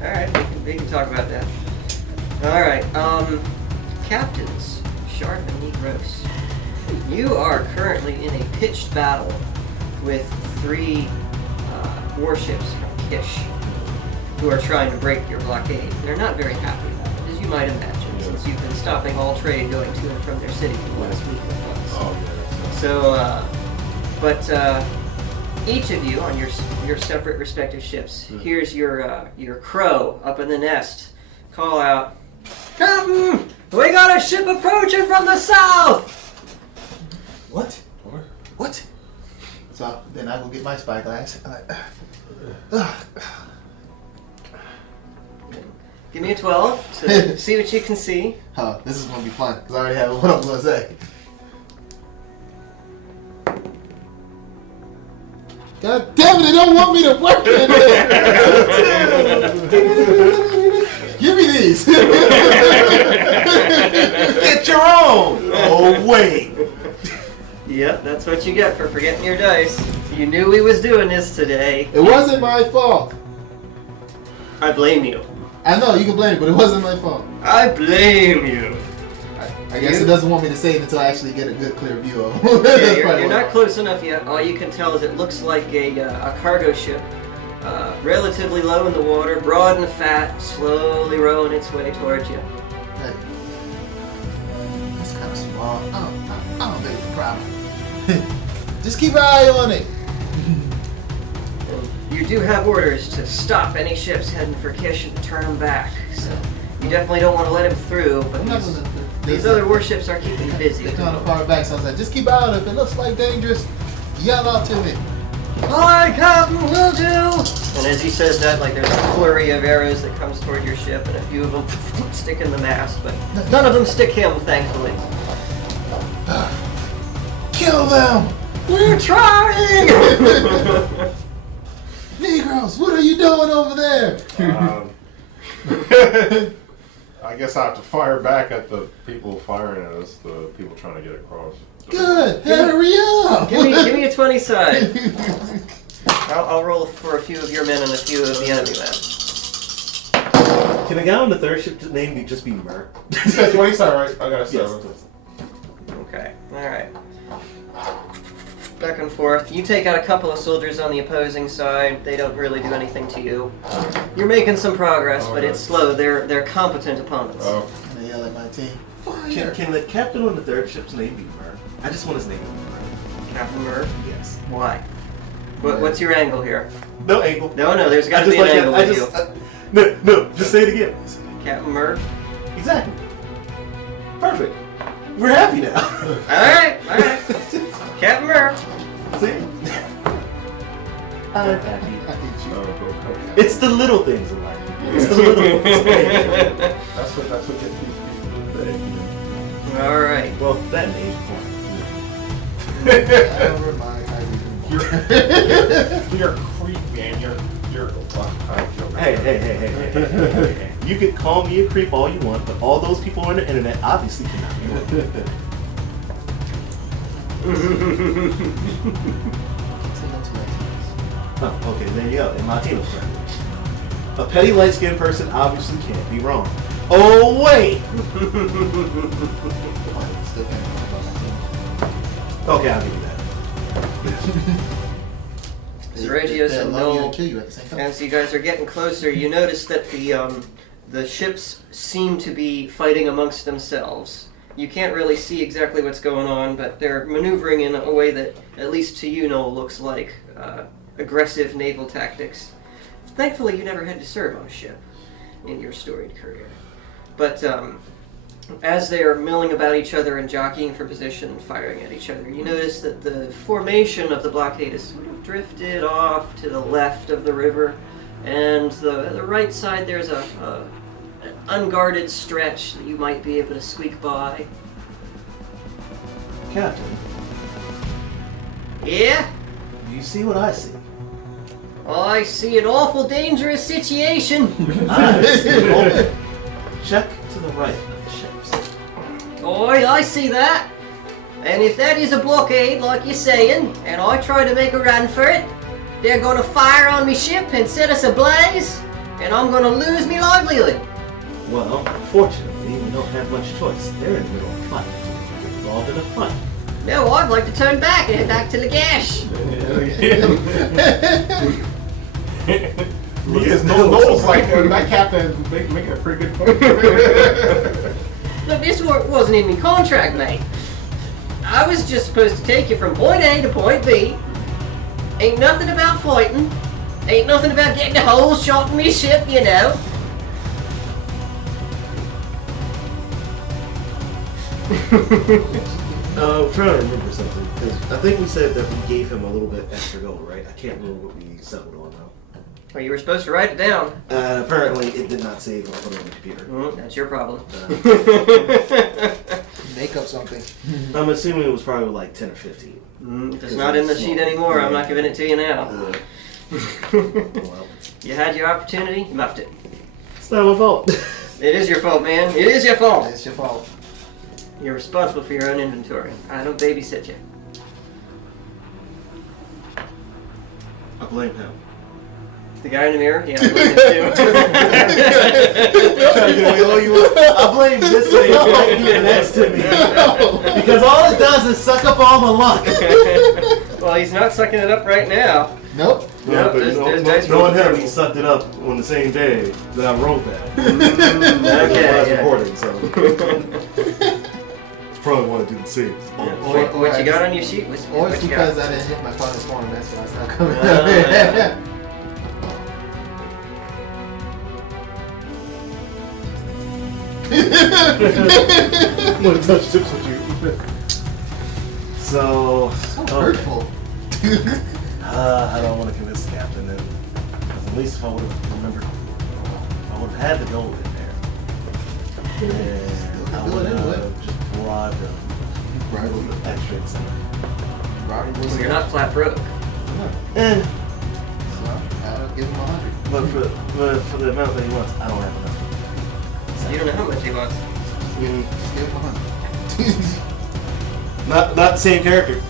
All right. We can talk about that. All right. Captains, Sharp and Negros, you are currently in a pitched battle with 3 warships from Kish, who are trying to break your blockade. They're not very happy about it, as you might imagine, since you've been stopping all trade going to and from their city for the last week or so. Oh, yeah. So, but each of you on your separate respective ships, here's your crow up in the nest. Call out, Captain, we got a ship approaching from the south! What? What? So then I go get my spyglass. Give me a 12 to see what you can see. Huh, this is gonna be fun because I already have what I'm gonna say. God damn it! They don't want me to work in there. Give me these. get your own. Oh wait. Yep, that's what you get for forgetting your dice. You knew we was doing this today. It wasn't my fault. I blame you. I know you can blame me, but it wasn't my fault. I blame you. I guess it doesn't want me to say it until I actually get a good, clear view of Yeah, it. you're not close enough yet. All you can tell is it looks like a cargo ship, relatively low in the water, broad and fat, slowly rowing its way towards you. Hey, that's kind of small. I don't think it's a problem. Just keep an eye on it. You do have orders to stop any ships heading for Kish and turn them back. So you definitely don't want to let him through. But I'm not gonna. these other warships are keeping you busy. They're kind of far back, so I was like, just keep an eye on it. If it looks like dangerous, yell out to me. Aye, Captain, will do! And as he says that, like there's a flurry of arrows that comes toward your ship, and a few of them stick in the mast, but none of them stick him, thankfully. Kill them! We're trying! Negroes, what are you doing over there? I guess I have to fire back at the people firing at us, the people trying to get across. Good, hurry up! give me a 20 side. I'll roll for a few of your men and a few of the enemy men. Can a guy on the third ship name just be Mer? You said 20 side, right? I got a 7. Okay. All right. Back and forth. You take out a couple of soldiers on the opposing side. They don't really do anything to you. You're making some progress, but it's slow. They're competent opponents. Oh. And they yell at my team. Can the captain on the third ship's name be Murr? I just want his name to be Murr. Captain Murr. Yes. Why? What's your angle here? No angle. No, there's got I to be just an like angle that. with you. No, just say it again. Captain Murr. Exactly. Perfect. We're happy now. All right. Captain Murr. See? I'm happy. Oh, okay. It's the little things in life. It's the little things. That's what gets people today. All right. Well, that name. Never mind. You're a creep, man. You're Hey. You can call me a creep all you want, but all those people on the internet obviously cannot be one. Oh, okay, there you go. In Latino friend. A petty light-skinned person obviously can't be wrong. Oh, wait! Okay, I'll give you that. Zeragios and Noel, kill you at the same time. as you guys are getting closer, you notice that the ships seem to be fighting amongst themselves. You can't really see exactly what's going on, but they're maneuvering in a way that, at least to you, Noel, looks like aggressive naval tactics. Thankfully, you never had to serve on a ship in your storied career. But as they are milling about each other and jockeying for position and firing at each other, you notice that the formation of the blockade has sort of drifted off to the left of the river, and the right side there's an unguarded stretch that you might be able to squeak by. Captain, Yeah? do you see what I see? I see an awful dangerous situation. I see. Oh, check to the right of the ships. I see that. And if that is a blockade, like you're saying, and I try to make a run for it, they're going to fire on me ship and set us ablaze, and I'm going to lose me livelihood. Well, unfortunately, we don't have much choice. They're in the middle of a fight. We're involved in a fight. No, I'd like to turn back and head back to Lagash. Because Noel's like that captain making a pretty good point. Look, this wasn't in my contract, mate. I was just supposed to take you from point A to point B. Ain't nothing about fighting. Ain't nothing about getting the holes shot in me ship, you know. I'm trying to remember something, because I think we said that we gave him a little bit extra gold, right? I can't remember what we settled on now. Well, you were supposed to write it down. Apparently, it did not save when I put it on the computer. That's your problem. Make up something. I'm assuming it was probably like 10 or 15. It's not in the sheet anymore. I'm not giving it to you now. Well, You had your opportunity, you muffed it. it's not my fault. It is your fault, man. It is your fault. It's your fault. You're responsible for your own inventory. I don't babysit you. I blame him. The guy in the mirror? Yeah, I blame him I blame this thing right here next to me. Because all it does is suck up all my luck. too. Well, he's not sucking it up right now. Nope. No, there's dice knowing rolls. him, he sucked it up on the same day that I wrote that. Okay, yeah. Recording, so. Probably want to do the same. What you got on your sheet? Or it's What you because got? I didn't hit my father's form. That's why it's not coming up. I'm gonna touch tips with you. So Hurtful. I don't want to convince the captain that, because at least if I would have remembered, I would have had the gold in there. And I would have just bribed him with extra incentive. So you're not flat broke. Eh, So I'll give him 100. but for the amount that he wants, I don't have enough. You don't know how much he wants. Just give him 100. Not the same character.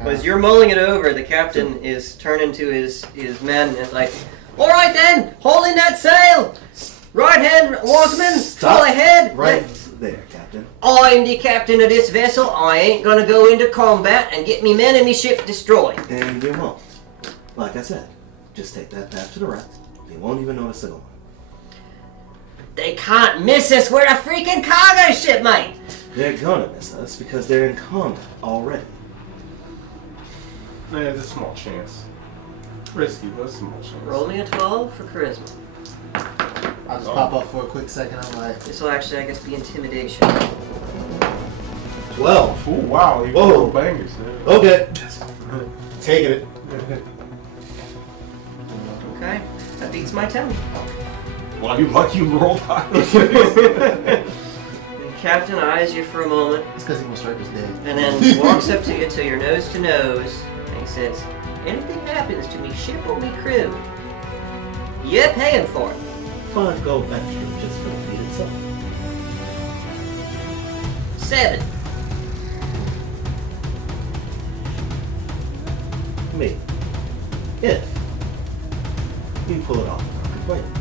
As you're mulling it over, the captain is turning to his men and is like, all right then, haul in that sail. Right hand, oarsman, full ahead. Right there, Captain. I'm the captain of this vessel. I ain't gonna go into combat and get me men and me ship destroyed. And you won't. Like I said, just take that path to the right. They won't even notice it going. They can't miss us. We're a freaking cargo ship, mate. They're gonna miss us because they're in combat already. Nah, there's a small chance. Risky, but a small chance. Roll me a 12 for charisma. I'll just pop up for a quick second. I'm like, This will actually, I guess, be intimidation. 12. Oh wow, you Whoa. roll bangers. Yeah. Okay. Taking it. Okay, that beats my 10. Well, you lucky you rolled high. The captain eyes you for a moment, it's because he was straight as dead. and then walks up to you till you're nose to nose, and he says, anything happens to me, ship will be crewed. You're paying for it. 5 gold extra just for the feat itself. 7. Me. If you pull it off without complaining.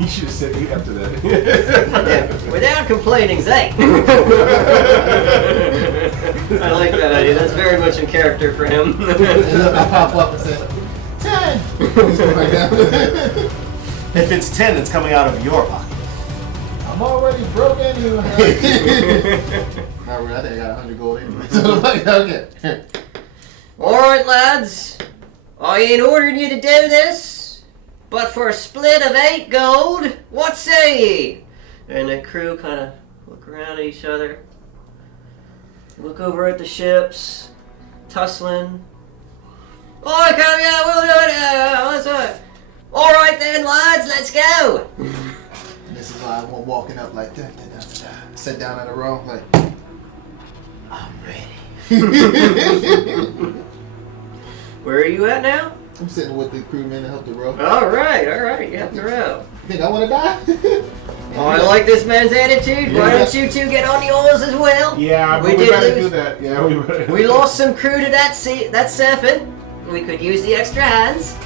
You should have said 8 after that. Yeah, without complaining, Zay. I like that idea. That's very much in character for him. And look, I pop up and say, 10! Just go back down. If it's 10, it's coming out of your pocket. I'm already broke anyway. Not really, I think I got 100 gold anyway. So I'm like, okay. Alright, lads. I ain't ordering you to do this, but for a split of 8 gold, what say ye? And the crew kind of look around at each other, look over at the ships, tussling. Oh, okay, yeah, we'll do it. Let's do it. Alright then, lads, let's go. And this is why I'm walking up like, da, da, da, da. Sit down in a row, like, I'm ready. Where are you at now? I'm sitting with the crewmen to help the row. Alright, you have the row. You think I want to die? Oh, I like this man's attitude. Why don't you two get on the oars as well? Yeah, We we did better lose- do that. Yeah, we better. We lost some crew to that surfing. We could use the extra hands.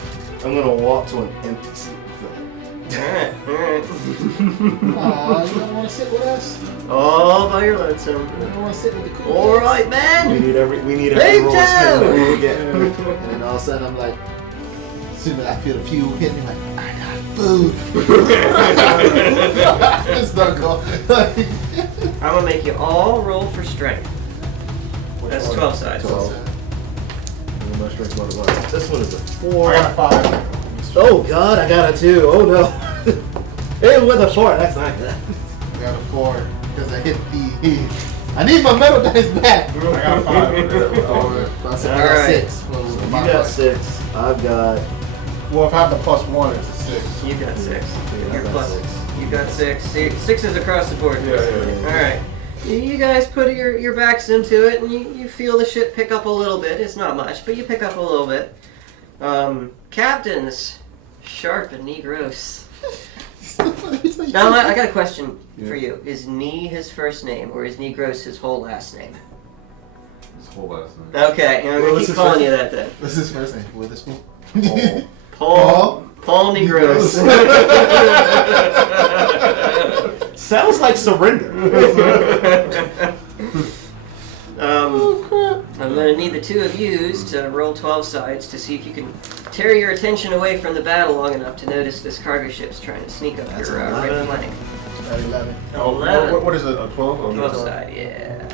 I'm gonna walk to an empty seat and fill it. Alright. Aw, you don't want to sit with us? All by your lonesome. You don't want to sit with the crew? Alright, We man. need every Big roll to spend time! that we get. And then all of a sudden I'm like, as soon as I feel the fuel hit me, like, I got food. It's not going. I'm gonna make you all roll for strength. That's 12 sides. 12. I'm not sure what it was. This one is a 4. I got a 5. Oh god, I got a 2. Oh no. Hey, with a 4, that's not good. I got a 4 because I hit the. I need my metal dice back. I got a 5. I said I got Alright. 6. For You my got part. 6. I've got. Well, if I have the +1, it's a 6. You got 6. I You're got plus. 6. You got 6. See, 6 is across the board. Yeah, yeah, yeah. Alright. You guys put your backs into it, and you feel the ship pick up a little bit. It's not much, but you pick up a little bit. Captains, sharp and Negros. Now, I got a question for you. Is Nee his first name, or is Negros his whole last name? His whole last name. Okay, I'm What going was to keep his calling first- you that then. What's his first name? Witherspoon? Paul Negros. Sounds like surrender. Oh crap. I'm going to need the two of yous to roll 12 sides to see if you can tear your attention away from the battle long enough to notice this cargo ship's trying to sneak up That's your right 11. flank. At 11. 11. What is it? A 12? Oh, 12 side, yeah.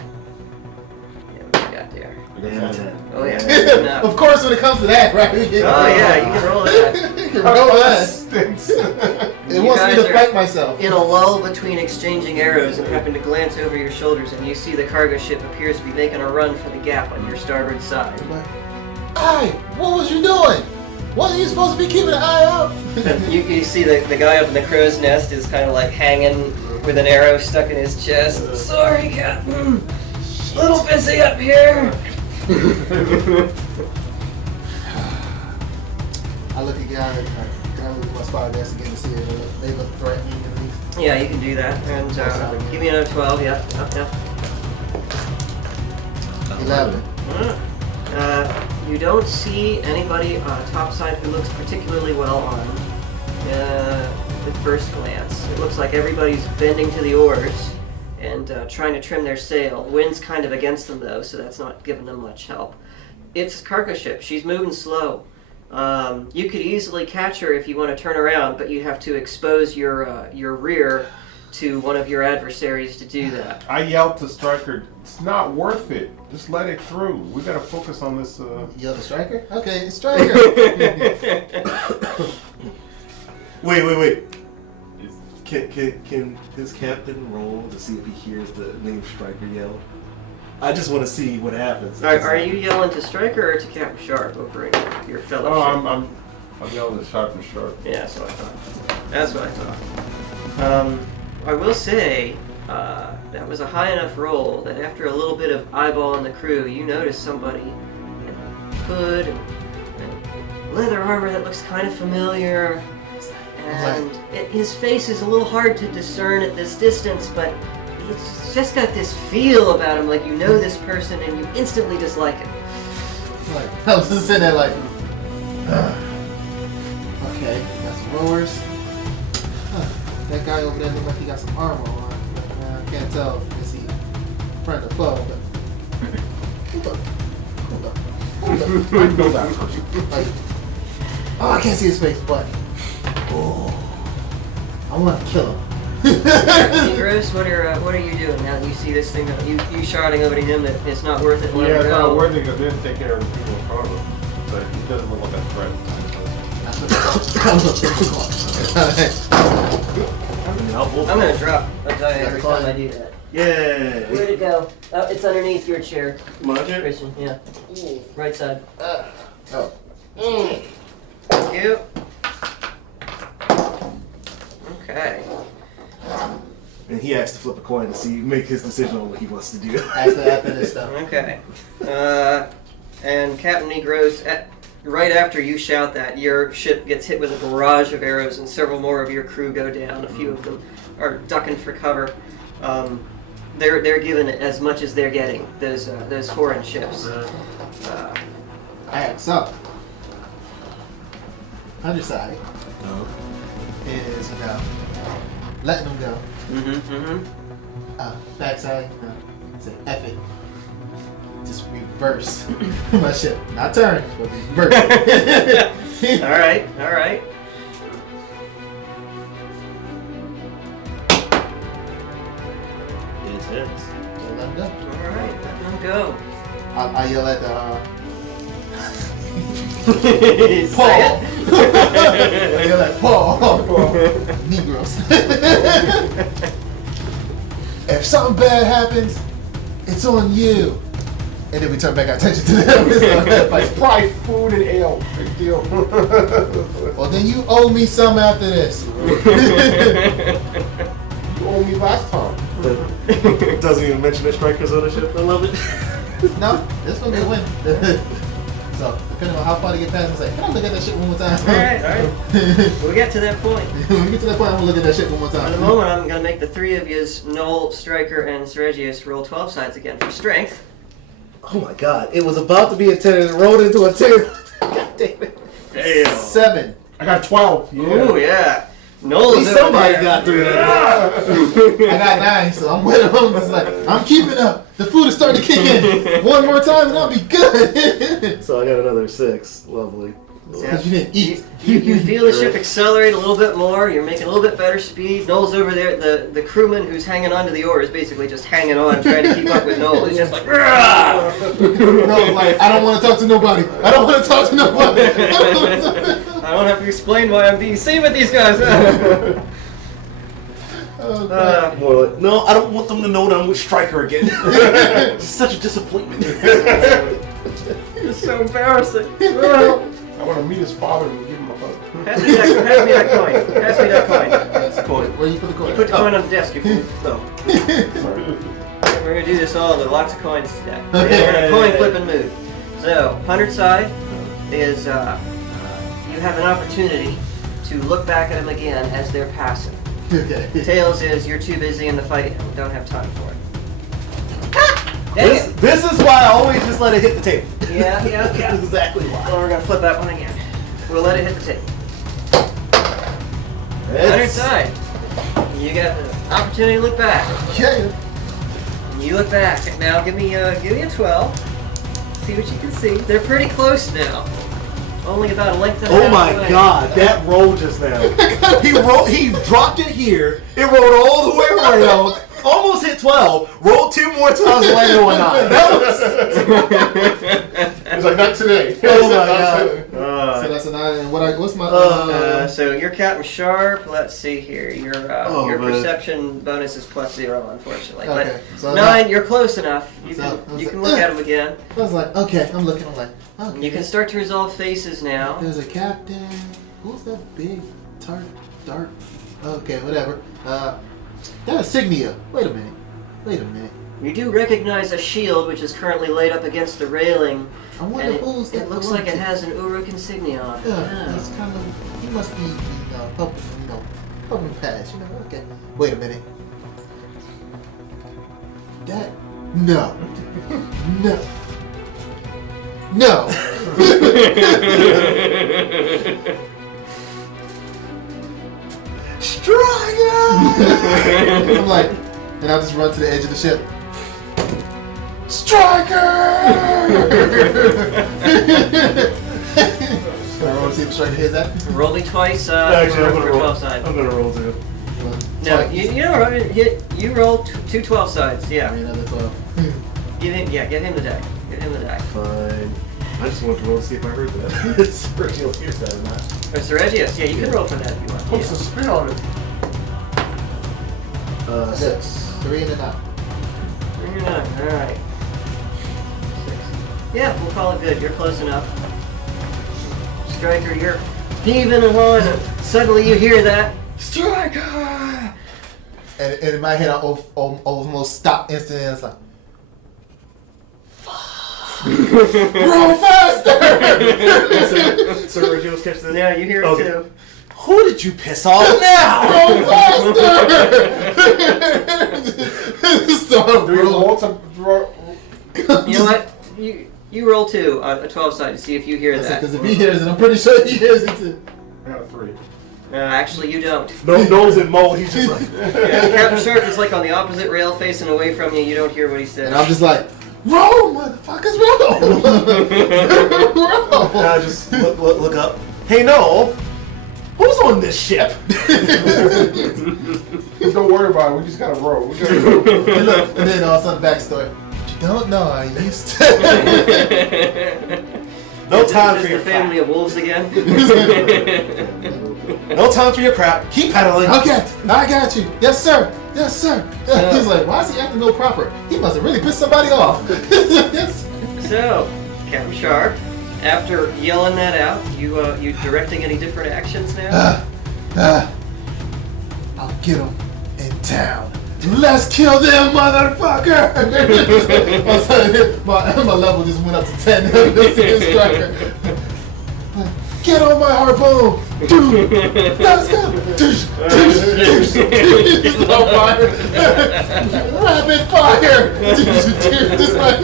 Yeah, what you got there? And 10. Oh, yeah. No. Of course, when it comes to that, right? Oh, yeah, you can roll that. You can roll that. Stinks. It You wants me guys to are fight myself. in a lull between exchanging arrows and happen to glance over your shoulders, and you see the cargo ship appears to be making a run for the gap on your starboard side. Hey, what was you doing? Wasn't you supposed to be keeping an eye out? You see the guy up in the crow's nest is kind of like hanging with an arrow stuck in his chest. Sorry, Captain. A little busy up here. I look again. Can I look at my spy desk again to see if they look threatening at least? Yeah, you can do that. And give me another 12. Yeah. 11. You don't see anybody topside who looks particularly well armed. at first glance. It looks like everybody's bending to the oars and trying to trim their sail. Wind's kind of against them though, so that's not giving them much help. It's a cargo ship. She's moving slow. You could easily catch her if you want to turn around, but you have to expose your rear to one of your adversaries to do that. I yelled to Striker, it's not worth it. Just let it through. We gotta focus on this. You're the striker? Okay, striker. Wait. Can his captain roll to see if he hears the name Striker yell? I just want to see what happens. Are you yelling to Striker or to Captain Sharp over in your fellowship? Oh, I'm yelling at Sharp and Sharp. Yeah, that's what I thought. That's what I thought. I will say, that was a high enough roll that after a little bit of eyeballing the crew, you notice somebody in a hood and leather armor that looks kind of familiar. And his face is a little hard to discern at this distance, but he's just got this feel about him, like you know this person and you instantly dislike him. Like, I was just sitting there like, okay, got some rowers. That guy over there looks like he got some armor on. I can't tell is he friend or foe, but hold up. I know that person. Like, oh, I can't see his face, but I want to kill him. Gross, what are you doing now that you see this thing? You shouting over to him that it's not worth it? Yeah, it's not worth it because they didn't take care of the people in front of him. But he doesn't look like a threat. I'm gonna drop a die every time I do that. Yeah. Where'd it go? Oh, it's underneath your chair, My chair? Christian. Yeah. Right side. Oh. Thank you. Okay. And he has to flip a coin to make his decision on what he wants to do. After this stuff. Okay. And Captain Negros, right after you shout that, your ship gets hit with a barrage of arrows, and several more of your crew go down. A few of them are ducking for cover. They're given as much as they're getting. Those foreign ships. Alright, so underside is letting them go. Backside, say F it. Just reverse my ship. Not turn, but reverse. Alright. Intense. So let them go. Alright, let them go. I yell at Paul. I yell at Paul. Negroes. If something bad happens, it's on you. And then we turn back our attention to them. It's like, Price, food, and ale. Big deal. well, then you owe me some after this. You owe me last time. Doesn't even mention the Striker's ownership. I love it. No, this gonna be a win. So, depending on how far they get past, it's like, can I look at that shit one more time? Alright. We'll get to that point. When we get to that point, I'm gonna look at that shit one more time. For the moment, I'm going to make the three of yous, Noel, Striker, and Sergius, roll 12 sides again for strength. Oh my god. It was about to be a 10 and it rolled into a 10. God damn it. Damn. 7. I got 12. Yeah. Ooh, yeah. Noel's over Somebody there. got through that. I got 9, so I'm with them. It's like, I'm keeping up. The food is starting to kick in. One more time and I'll be good. So I got another 6. Lovely. Because you didn't eat. You feel the ship accelerate a little bit more. You're making a little bit better speed. Noel's over there. The crewman who's hanging onto the oar is basically just hanging on, trying to keep up with Noel. He's just like, Noel's like, I don't want to talk to nobody. I don't want to talk to nobody. I don't have to explain why I'm being seen with these guys. Oh, God. More like, no, I don't want them to know that I'm with Striker again. It's such a disappointment. It's so embarrassing. I want to meet his father and give him a hug. Pass me that coin. Pass me that coin. That's coin. Where you put the coin? Put the coin on the desk, you fool. No. We're going to do this all with lots of coins today. We're in a coin flipping mood. So, 100 side is you have an opportunity to look back at them again as they're passing. Okay. Tails is you're too busy in the fight and don't have time for it. This is why I always just let it hit the table. Yeah. That's exactly why. Well, we're going to flip that one again. We'll let it hit the table. On your side. You got the opportunity to look back. Yeah. You look back. Now give me a 12. See what you can see. They're pretty close now. Only about a length and a half Oh my away. god, that roll just now. He dropped it here. It rolled all the way around. Almost hit 12. Rolled 2 more times, landed on 9. That was. It's like, not today. Oh my god. So that's a 9. And what's my? So you're Captain Sharp. Let's see here. Your man. perception bonus is +0, unfortunately. Okay, But so 9, you're close enough. You So- can look at them again. I was like, okay, I'm looking. I'm like, okay. You can start to resolve faces now. There's a captain. Who's that big dark? Okay, whatever. That insignia. Wait a minute. You do recognize a shield, which is currently laid up against the railing. I wonder And who's that. it looks like it has an Uruk insignia on it. Yeah, Yeah. that's kind of. He must be, helping pass. Okay. Wait a minute. That. No. I'm like, and I just run to the edge of the ship. Striker! I want to see if Striker hears that. Roll me twice Actually, I'm for gonna roll. 12 side. I'm gonna roll too. No, you know what? You roll two 12 sides. Yeah. Another 12. Give him the die. Give him the die. Fine. I just want to roll to see if I heard that. Sergio hears that or not. Or Seregius. Yeah, you can roll for that if you want. What's the spin on it? 6. 3 and a 9. 3 or 9. All right. 6. Yeah, we'll call it good. You're close enough. Striker, you're heaving and hawing, and suddenly you hear that. Striker! And in my head, I almost stopped instantly. And it's like, roll faster! So Sergio's catch this? Yeah, you hear it Okay. too. Who did you piss off now? Roll faster! Stop, Do you bro. want to draw? You know what? You roll 2 on a 12 side to see if you hear that. Because if he hears it, I'm pretty sure he hears it too. I got a 3. Actually, you don't. No nose and mole. He's just like. Yeah, Captain Sharp is like on the opposite rail facing away from you. You don't hear what he says. And I'm just like, roll, motherfuckers, roll! And I just look up. Hey, no. Who's on this ship? Just don't worry about it. We just gotta roll. We gotta roll. And look, and then all of a sudden, backstory. But you don't know, I used to. No time Just for your the family of wolves again. No time for your crap. Keep pedaling. Okay, I got you. Yes, sir. Yes, sir. He's like, why is he acting no proper? He must have really pissed somebody off. Yes. So, Captain Sharp, after yelling that out, you directing any different actions now? I'll get him in town. Let's kill them, motherfucker! my level just went up to 10. Get on my harpoon! Dude! Let's go! He's on fire! Rapid fire! Just like,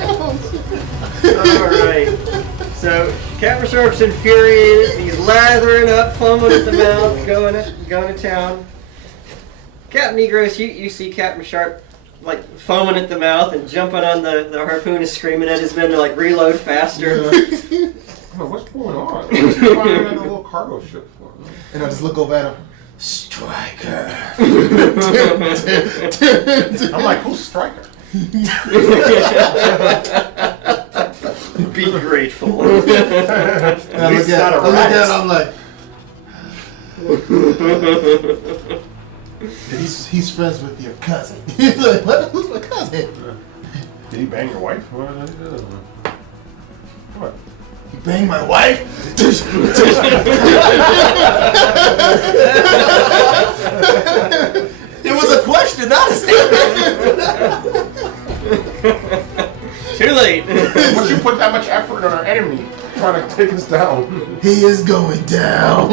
Alright. So, Captain Sharp's infuriated. He's lathering up, foaming at the mouth, going to town. Captain Negros, you see Captain Sharp like foaming at the mouth and jumping on the harpoon and screaming at his men to like reload faster. Oh, what's going on? What's he flying in a little cargo ship for? and I just look over at him. Striker! I'm like, who's Striker? Be grateful. And I look He's not a at him, rat. I'm like, he's friends with your cousin. He's like, what? Who's my cousin? Did he bang your wife? What? He banged my wife? It was a question, not a statement. Too late. Once you put that much effort on our enemy trying to take us down. He is going down.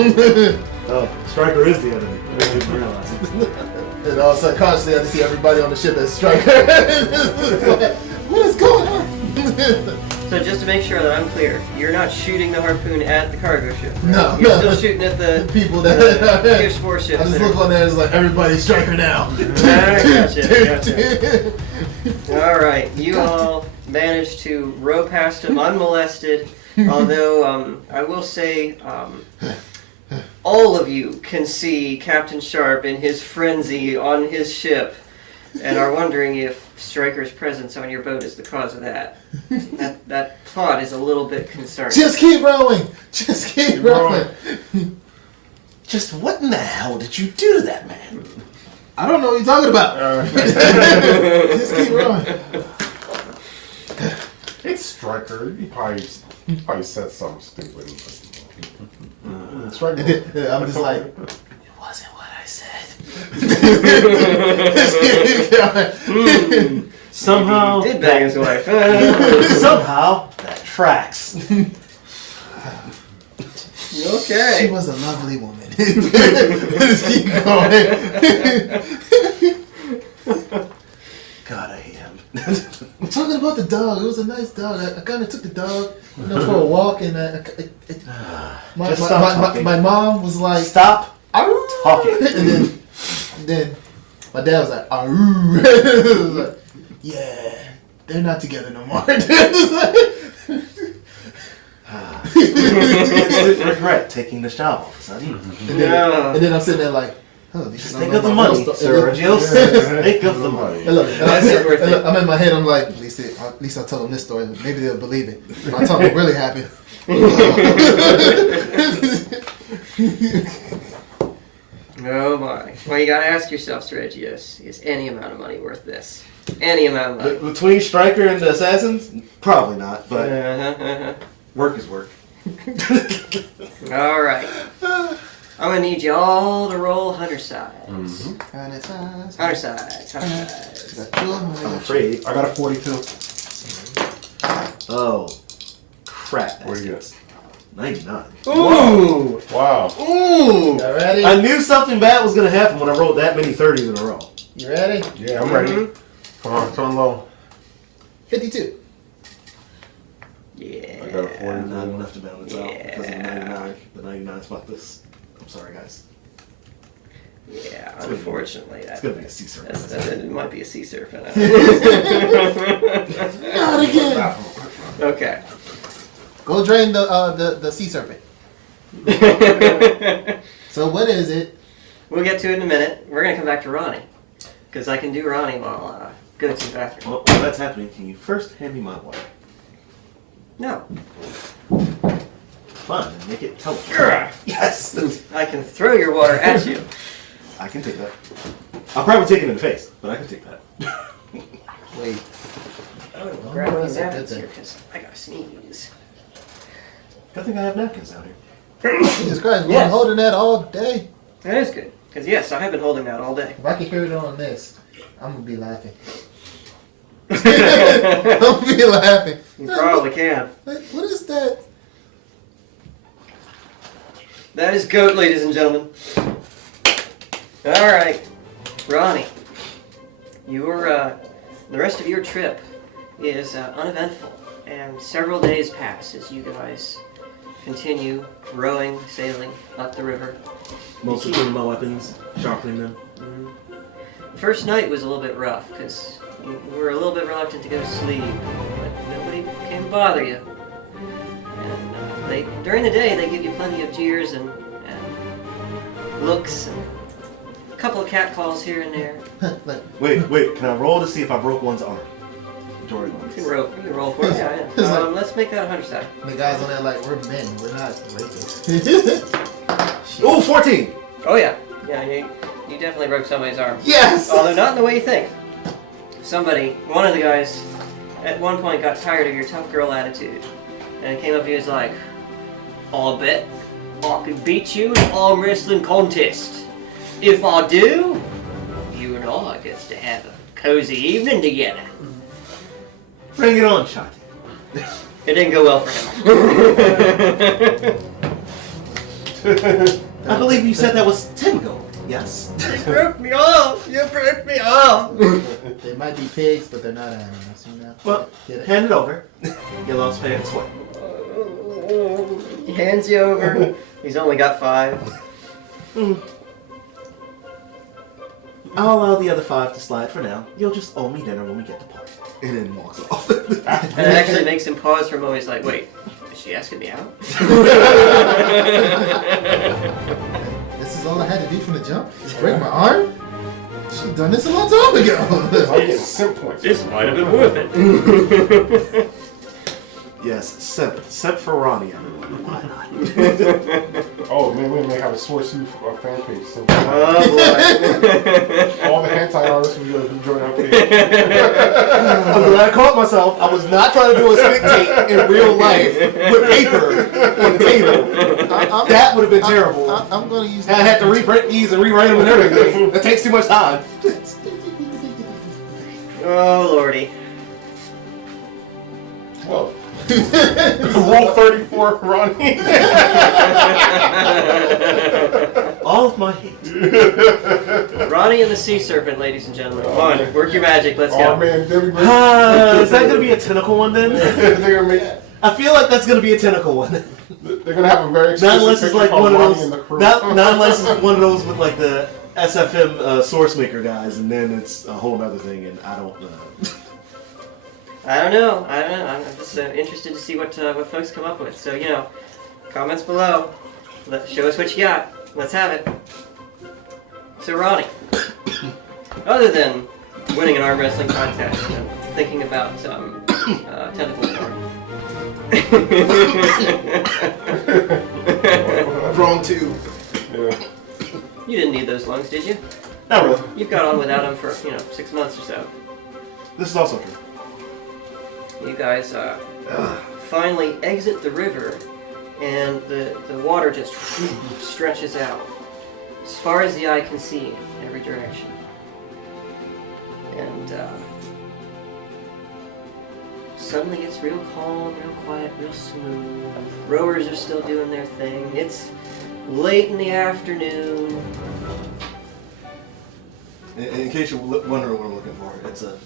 Oh, Striker is the enemy. I didn't realize it. And all subconsciously, I just see everybody on the ship as Striker. What is going on? So just to make sure that I'm clear, you're not shooting the harpoon at the cargo ship. Right? No, You're no. still shooting at the People that Fish warships. I just that look on there, it's like everybody striker now. Gotcha. All right, you all managed to row past him unmolested. Although I will say, all of you can see Captain Sharp in his frenzy on his ship, and are wondering if Stryker's presence on your boat is the cause of that. That thought is a little bit concerning. Just keep rowing. Just keep rowing. Just what in the hell did you do to that man? I don't know what you're talking about. Just keep rowing. It's Striker. He probably said something stupid. Striker. I'm just like, it wasn't what I said. Somehow, He did bang his wife. somehow that tracks. Okay. She was a lovely woman. Just keep going. God, I hate him. I'm talking about the dog. It was a nice dog. I kind of took the dog, for a walk, and my mom was like, Stop "Arr!" talking. and then my dad was like, "Arr!" was like, yeah, they're not together no more. Regret taking this job, all of a sudden. Yeah. And then I'm sitting there like, oh, Just think of the money, sir. Just think of the money. Look, That's it worth it. I'm in my head. I'm like, at least I'll tell them this story. Maybe they'll believe it. If I tell them what really happened. Oh my. Well, you gotta ask yourself, Strategius, is any amount of money worth this? Any amount of money. Between Stryker and the Assassins? Probably not, but work is work. Alright. I'm gonna need you all to roll hunter sides. Hunter sides. I'm afraid. I got a 42. Oh, crap. What do you get? 99. Ooh! Wow. Ooh! You ready? I knew something bad was going to happen when I rolled that many 30s in a row. You ready? Yeah, I'm ready. Come on, turn low. 52. Yeah. I got a 40. Not enough to balance out because of the Yeah. 99. The 99's fuck this. I'm sorry, guys. Yeah, unfortunately. It's going to be a sea serpent. It might be a sea serpent. Not again. Okay. Go drain the sea serpent. So what is it? We'll get to it in a minute. We're gonna come back to Ronnie. Because I can do Ronnie while I go to the bathroom. Well, while that's happening, can you first hand me my water? No. Fun, and make it teleport. Grr. Yes! I can throw your water at you. I can take that. I'll probably take it in the face, but I can take that. Wait. I'm gonna grab Oh, these that's a napkins good here because I gotta sneeze. Good thing I have napkins out here. Jesus Christ, we've Yes. been holding that all day. That is good. Because yes, I have been holding that all day. If I can hear it on this, I'm gonna be laughing. I'm gonna be laughing. You probably can. What is that? That is goat, ladies and gentlemen. Alright. Ronnie. The rest of your trip is uneventful. And several days pass as you guys continue rowing, sailing up the river. Mostly cleaning my weapons, sharpening them. The first night was a little bit rough because you were a little bit reluctant to go to sleep, but nobody came to bother you. And during the day, they give you plenty of jeers and looks and a couple of catcalls here and there. Like, Wait, can I roll to see if I broke one's arm? Majority You ones. can roll for it. Yeah. Let's make that a 100 side. the guys on there like, we're men, we're not rapists. Oh, 14! Oh yeah, you definitely broke somebody's arm. Yes! Although not in the way you think. One of the guys, at one point got tired of your tough girl attitude, and came up to you and was like, "I'll bet I can beat you in an arm wrestling contest. If I do, you and I get to have a cozy evening together." Bring it on, Shotty. It didn't go well for him. I believe you said that was 10 gold. Yes. You broke me off. You broke me off. They might be pigs, but they're not animals. You know. Well, Get it? hand it over. Your lost fan sweat. He hands you over. He's only got 5. I'll allow the other 5 to slide for now. You'll just owe me dinner when we get to party. And then walks off. And it actually makes him pause for a moment. He's like, wait, is she asking me out? This is all I had to do from the jump? Just break my arm? Should've done this a long time ago. I'm getting simp points. This might have been worth it. Yes, Sep for Ronnie, everyone. Why not? Oh, man, we may have a SourceU fan page. Simp. Oh boy. All the hentai artists who join our page. I'm glad I caught myself. I was not trying to do a spit tape in real life with paper on the table. That would have been terrible. I'm going to use I had to reprint these and rewrite them and everything. That takes too much time. Oh lordy. Whoa. Roll 34, Ronnie. All of my hate. Ronnie and the Sea Serpent, ladies and gentlemen. Come on, work your magic. Let's Oh go. man, there we go. Is that going to be a tentacle one then? They're gonna make. I feel like that's going to be a tentacle one. They're gonna have a very Not unless explicit it's picture like one of called those. Ronnie and the Crew. Not unless it's one of those with like the SFM source maker guys, and then it's a whole other thing, and I don't know. I don't know. I'm just interested to see what folks come up with. So, you know, comments below. Show us what you got. Let's have it. So, Ronnie, other than winning an arm wrestling contest and thinking about tentacle porn. Wrong too. Yeah. You didn't need those lungs, did you? Not really. You've got on without them for, 6 months or so. This is also true. You guys finally exit the river, and the water just stretches out as far as the eye can see in every direction. And suddenly it's real calm, real quiet, real smooth. Rowers are still doing their thing. It's late in the afternoon. In case you're wondering what I'm looking for, it's a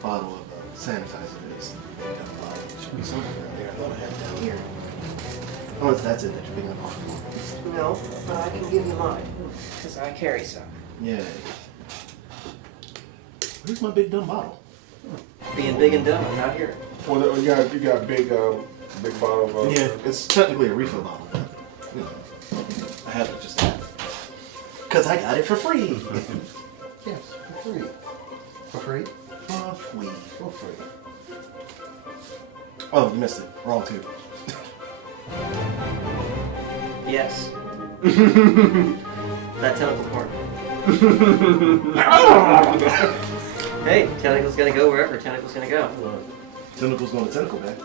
bottle of sanitizer base. Should be something around here. I thought I had it down here. Oh, that's it that you're picking up on. No, but I can give you mine, because I carry some. Yeah. Where's my big dumb bottle? Being big and dumb, I'm not here. Well, you got big bottle of. Yeah, it's technically a refill bottle. But, you know, I have it just because I got it for free. Yes, for free. For free? For free. For free. Oh, you missed it. Wrong too. Yes. That tentacle porn. Hey, tentacle's gonna go wherever tentacle's gonna go. Tentacle's going to tentacle bag.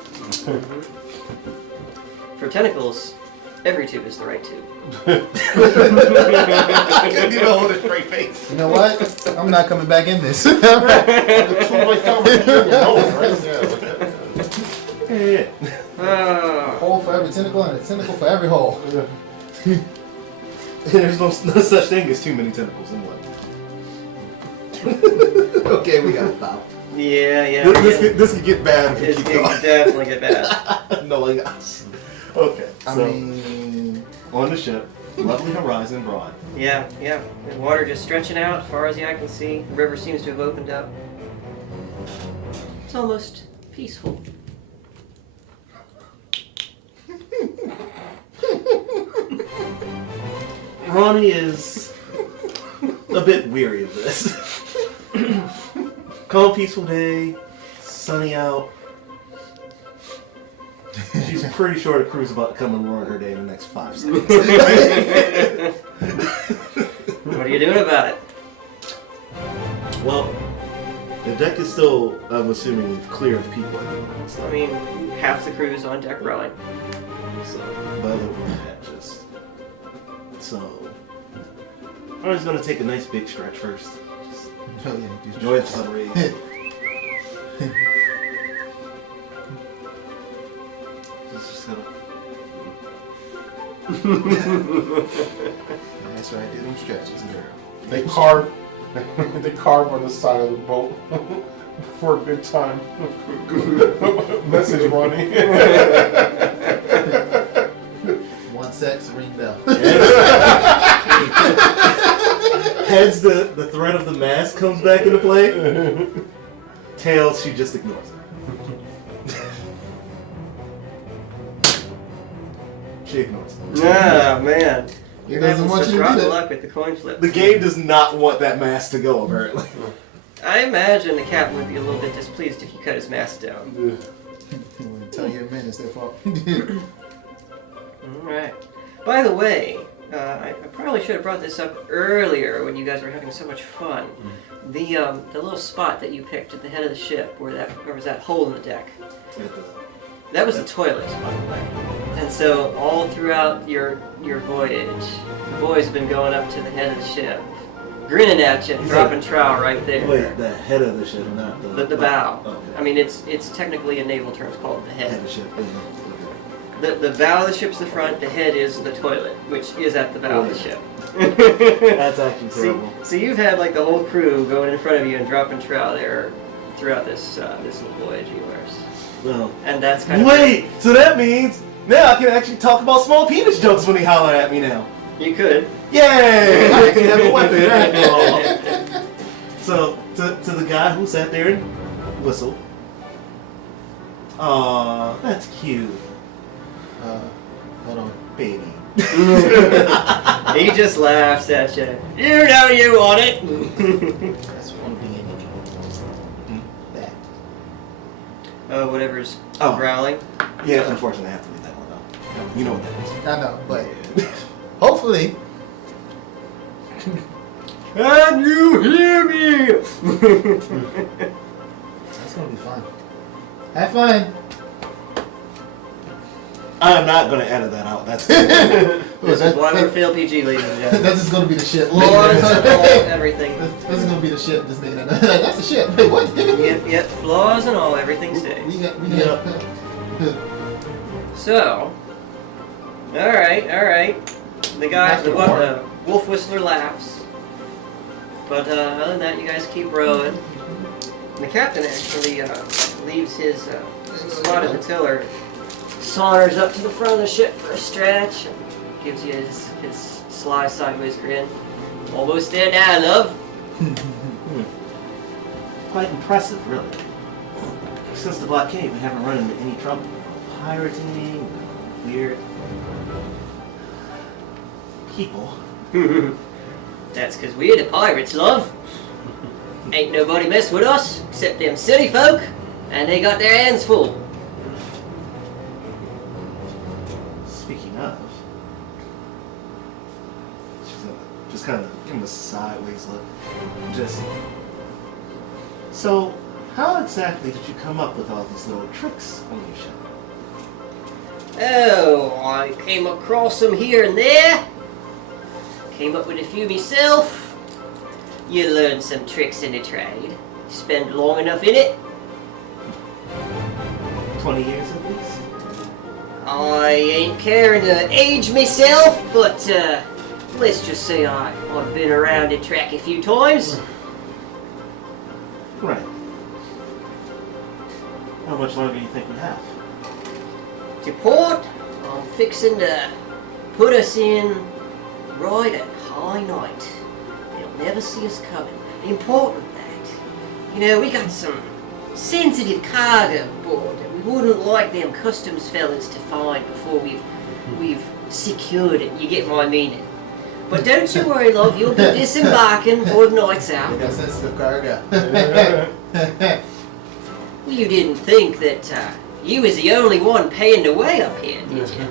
For tentacles, every tube is the right tube. I couldn't even hold a straight face. You know what? I'm not coming back in this. The two like right? Oh. Hole for every tentacle and a tentacle for every hole. There's no such thing as too many tentacles in one. Okay, we got to stop. Yeah. This could get bad if It we can keep going. definitely get bad. Knowing us. Okay, I so mean, on the ship, lovely horizon broad. Yeah. The water just stretching out as far as the eye can see. The river seems to have opened up. It's almost peaceful. Ronnie is a bit weary of this. Calm, peaceful day, sunny out. She's pretty sure the crew's about to come and ruin her day in the next 5 seconds. What are you doing about it? Well, the deck is still, I'm assuming, clear of people. I mean, half the crew's on deck rowing. So, but other than that, just so. I'm just gonna take a nice big stretch first. Just oh yeah, dude. enjoy the sun rays. Just gonna. That's right. Do them stretches, girl. They carve on the side of the boat for a good time. Message Ronnie. One sex, ring bell. Heads, the threat of the mask comes back into play. Tails, she just ignores it. She ignores it. Ah, man. He You're doesn't having want such you to rotten do that. luck with the coin flip. The game does not want that mask to go, apparently. I imagine the captain would be a little bit displeased if you cut his mask down. Tell your men it's their fault. Alright. By the way, I probably should have brought this up earlier when you guys were having so much fun. The little spot that you picked at the head of the ship, where was that hole in the deck, that was the toilet. And so all throughout your voyage, the boys have been going up to the head of the ship, grinning at you, dropping trowel right there. Wait, the head of the ship, not The bow. Oh, okay. I mean, it's technically a naval term. It's called the Head head. of the ship. The bow of the ship's the front. The head is the toilet, which is at the bow of the ship. That's actually terrible. So you've had like the whole crew going in front of you and dropping trowel there throughout this little voyage of yours. Well, And that's kind wait, so that means now I can actually talk about small penis jokes when he holler at me now. of you could. Yay! I actually have a weapon after all. So, to the guy who sat there and whistled. Aw, that's cute, Hold on. baby. He just laughs at you. You know you want it. That's one thing in it. That. Whatever's Oh. growling. Yeah, unfortunately, I have to leave that one out. You know what that is. I know, but hopefully. Can you hear me? That's gonna be fun. Have fun. I'm not gonna edit that out. That's This is why we're fail PG, ladies and gentlemen. That's just gonna be the shit. Flaws and all, everything. This is gonna be the shit. Just making it. That's the shit. Wait, what? Yep, flaws and all, everything stays. We got. So, alright. The guy, the wolf whistler laughs. But other than that, you guys keep rowing. The captain actually leaves his spot at the tiller, saunters up to the front of the ship for a stretch, and gives you his sly sideways grin. Almost there now, love. quite impressive, really. Since the blockade, we haven't run into any trouble. Pirating, weird people. That's because we're the pirates, love. Ain't nobody mess with us except them city folk, and they got their hands full. Speaking of, just kind of give him a sideways look. So, how exactly did you come up with all these little tricks on your ship? Oh, I came across them here and there. Came up with a few myself. You learn some tricks in the trade. Spend long enough in it. 20 years at least? I ain't caring to age myself, but let's just say I've been around the track a few times. Right. How much longer do you think we have? To port, I'm fixing to put us in right at high night. They'll never see us coming. Important that. You know, we got some sensitive cargo aboard that we wouldn't like them customs fellas to find before we've secured it. You get my meaning. But don't you worry, love, you'll be disembarking before the night's out. They got sensitive cargo. You didn't think that you was the only one paying the way up here, did you?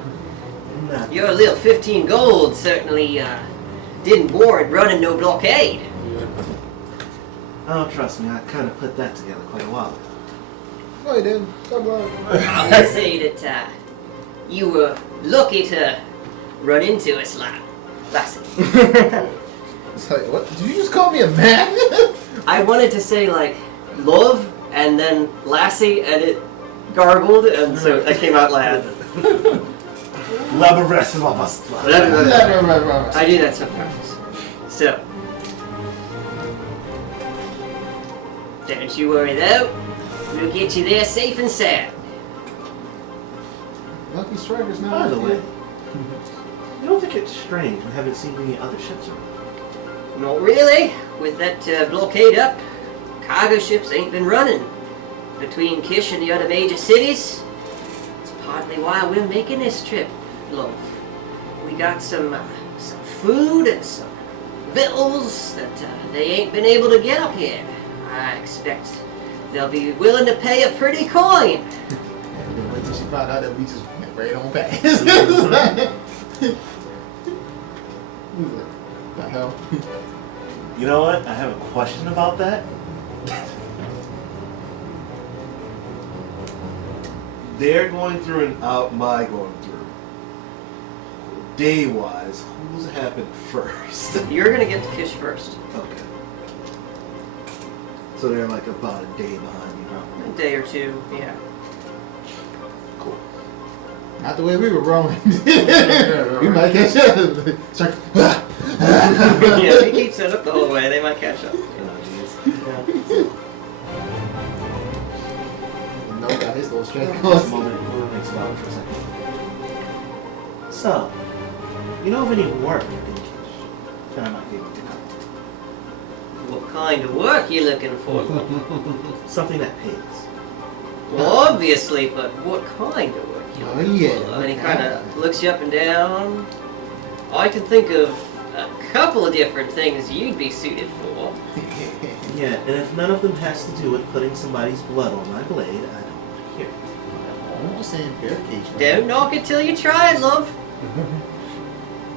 No. Your little 15 gold certainly didn't warrant running no blockade. Oh, trust me, I kind of put that together quite a while ago. No, you didn't. Stop lying. I'm gonna say that you were lucky to run into us, lassie. It's like, what? Did you just call me a man? I wanted to say like love and then lassie, and it gargled, and so I came out loud. Love the rest of us. I do that sometimes. So, don't you worry though. We'll get you there safe and sound. Lucky Striker's not By the out way, yet. you don't think it's strange we haven't seen any other ships around? Not really. With that blockade up, cargo ships ain't been running. Between Kish and the other major cities, it's partly why we're making this trip, love. We got some food and some victuals that they ain't been able to get up here. I expect they'll be willing to pay a pretty coin. Wait till she found out that we just went right on past. The hell? You know what? I have a question about that. They're going through and out my going through. Day-wise, who's happened first? You're gonna get to Kish first. Okay. So they're like about a day behind me, probably. A day or two, yeah. Cool. Not the way we were rolling. We might catch up. Strike. Yeah, if he keeps it up the whole way, they might catch up. No, got his little strength. Just a moment, we'll think about it for a second. So, you know of any work in Kish that I might be able to come? What kind of work you looking for? Something that pays. Well, obviously, but what kind of work you Oh, looking yeah. for? And he kind of looks you up and down. I can think of a couple of different things you'd be suited for. Yeah, and if none of them has to do with putting somebody's blood on my blade, I don't want to hear it. I'm just saying barricades. right? Don't knock it till you try it, love.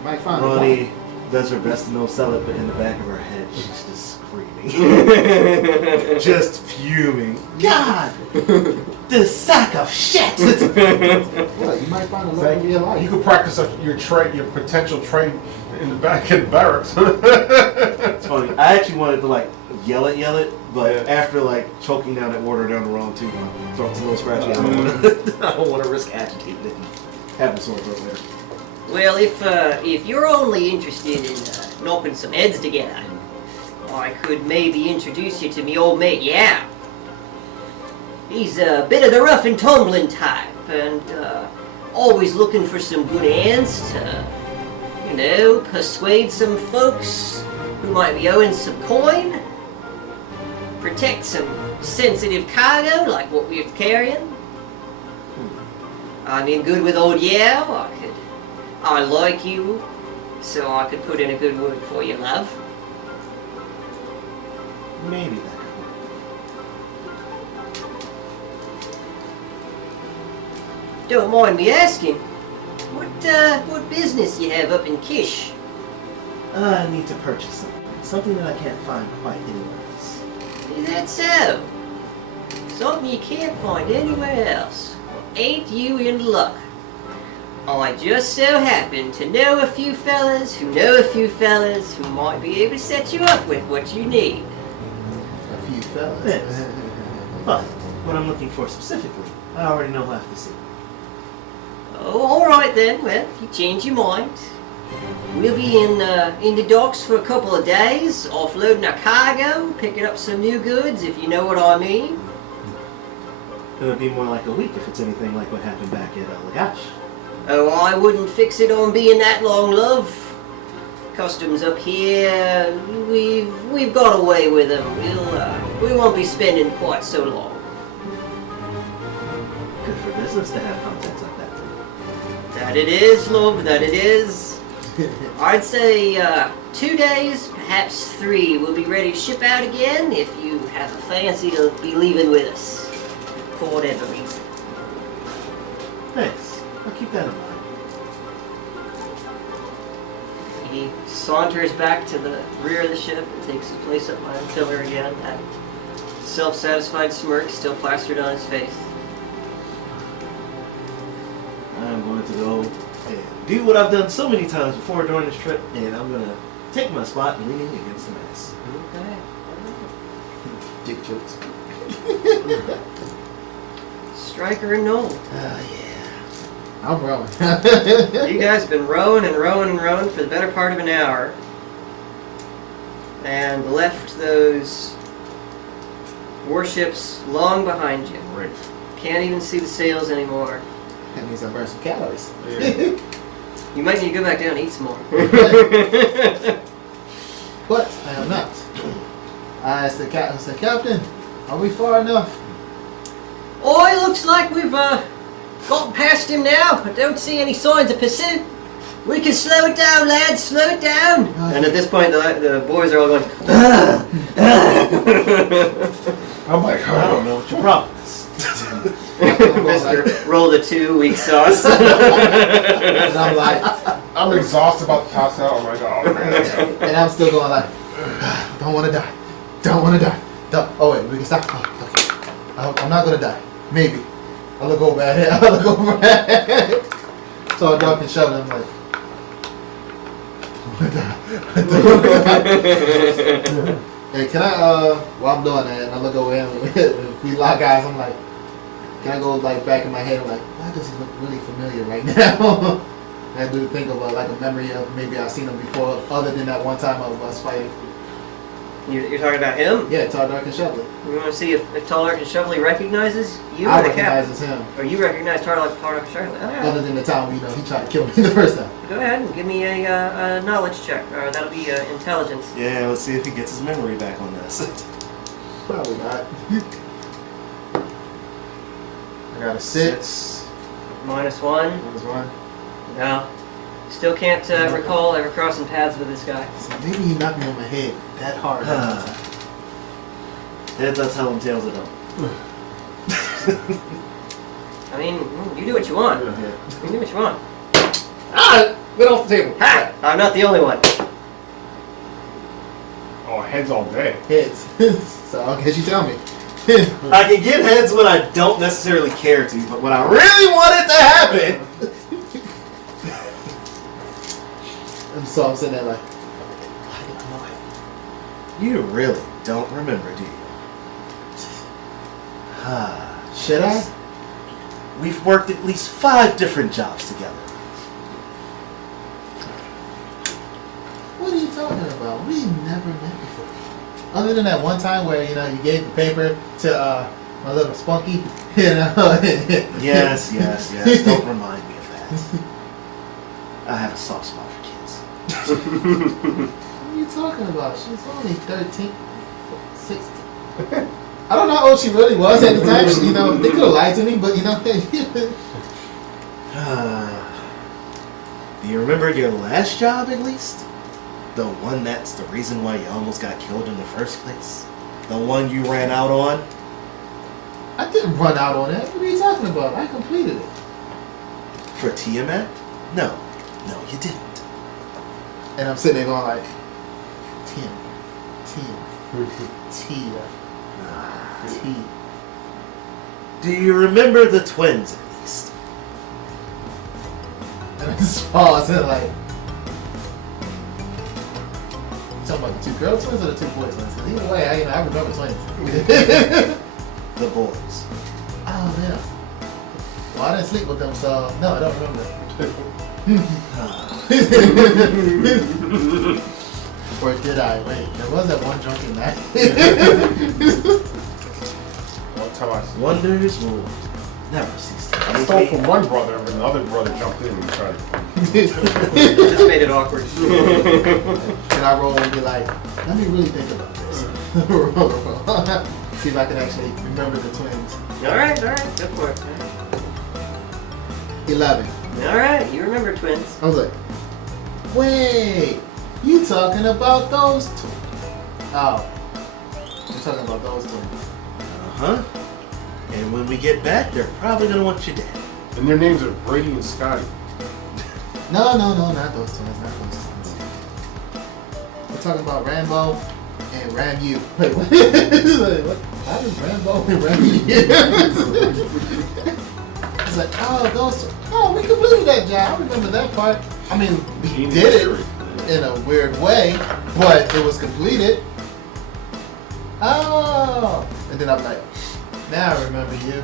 Might find Ronnie does her best to no sell it, but in the back of her head, she's just screaming. Just fuming. God! This sack of shit! Well, you might find a love in real life. You could practice your trade, your potential trade in the back in barracks. It's funny. I actually wanted to like yell it, but Yeah. after like choking down that water down the wrong tooth, my throat's a little scratchy. I don't want to risk agitating it and having a sore throat later. Well, if you're only interested in knocking some heads together, I could maybe introduce you to me old mate Yao. He's a bit of the rough and tumbling type, and always looking for some good hands to, you know, persuade some folks who might be owing some coin, protect some sensitive cargo like what we're carrying. I'm in good with old Yao. I like you, so I could put in a good word for you, love. Maybe that could work. Don't mind me asking, what business you have up in Kish? I need to purchase something that I can't find quite anywhere else. Is that so? Something you can't find anywhere else. Ain't you in luck? I just so happen to know a few fellas who know a few fellas who might be able to set you up with what you need. A few fellas. Yes. But what I'm looking for specifically, I already know who I have to see. Oh, all right then. Well, if you change your mind, we'll be in the docks for a couple of days, offloading our cargo, picking up some new goods, if you know what I mean. It would be more like a week if it's anything like what happened back at Lagash. Oh, I wouldn't fix it on being that long, love. Customs up here, we've got away with them. We won't be spending quite so long. Good for business to have contacts like that. That it is, love. That it is. I'd say 2 days, perhaps 3. We'll be ready to ship out again if you have a fancy to be leaving with us for whatever reason. Thanks. I'll keep that in mind. He saunters back to the rear of the ship and takes his place up behind the tiller again. That self-satisfied smirk still plastered on his face. I'm going to go and do what I've done so many times before during this trip, and I'm going to take my spot leaning against the mast. Okay. Dick jokes. Striker and Noel. Oh, yeah. I'm rowing. You guys have been rowing and rowing and rowing for the better part of an hour. And left those warships long behind you. Great. Can't even see the sails anymore. That means I burned some calories. Yeah. You might need to go back down and eat some more. But I am not. I asked the captain, I said, Captain, are we far enough? Oh, it looks like we've gotten past him now. I don't see any signs of pursuit. We can slow it down, lads, slow it down. And at this point, the boys are all going, I'm like, I don't know what your problem is. Mr. Roll the 2 weak sauce. And I'm like, I'm exhausted, about to pass out. I'm like, oh man. and I'm still going like, don't want to die. Don't want to die. Don't. Oh wait, we can stop. Oh, okay. I'm not going to die. Maybe. I look over at him. I look over at him. So I duck and shove it. I'm like, hey, can I, while I'm doing that, and I look over at him, if we lock eyes, I'm like, can I go like back in my head, I'm like, why does he look really familiar right now? I do think of like a memory of maybe I've seen him before, other than that one time of us fighting. You're talking about him? Yeah, Tall, Dark, and Shovelly. You want to see if Tall, Dark, and Shovelly recognizes you I or the recognize captain? it's him. Or you recognize Tall, Dark, and Shovelly? All right. Other than the time, he tried to kill me the first time. Go ahead and give me a knowledge check. Or that'll be intelligence. Yeah, let's see if he gets his memory back on this. Probably not. I got a 6. -1. That was 1. No. Still can't recall ever crossing paths with this guy. So maybe he knocked me on my head that hard. Heads I tell him, tails I don't. I mean, you do what you want. Yeah. You do what you want. Ah! Get off the table. Ha! I'm not the only one. Oh, heads all day. Heads. So I guess you tell me. I can get heads when I don't necessarily care to, but when I really want it to happen. And so I'm sitting there like, why do I know it? You really don't remember, do you? Should I? We've worked at least 5 different jobs together. What are you talking about? We never met before. Other than that one time where, you gave the paper to my little spunky, Yes. Don't remind me of that. I have a soft spot for kids. What are you talking about? She's only 13, 16. I don't know how old she really was at the time. She, they could have lied to me, but Do you remember your last job at least? The one that's the reason why you almost got killed in the first place? The one you ran out on? I didn't run out on that. What are you talking about? I completed it. For Tiamat? No, you didn't. And I'm sitting there going like, Tia. Do you remember the twins at least? And I just pause and like, you talking about the 2 girl twins or the 2 boy twins? 'Cause either way, I remember twins. The boys. Oh yeah. Well, I didn't sleep with them, so no, I don't remember. Or did I? Wait, there was that one drunken night. One time I Wonders will never cease to I stole from one brother, and the other brother jumped in and tried to. Just made it awkward. And I roll and be like, let me really think about this. See if I can actually remember the twins. All right, go for it. 11. All right, you remember twins. I was like, wait, you talking about those two? Oh, you're talking about those twins. Uh-huh. And when we get back, they're probably gonna want you dead. And their names are Brady and Scotty. No, not those twins, We're talking about Rambo and Ramu. Wait, what? Like, what? How does Rambo and Ramu? It's like, oh, those two. Oh, we completed that job. I remember that part. I mean, we did it in a weird way, but it was completed. Oh. And then I'm like, now I remember you.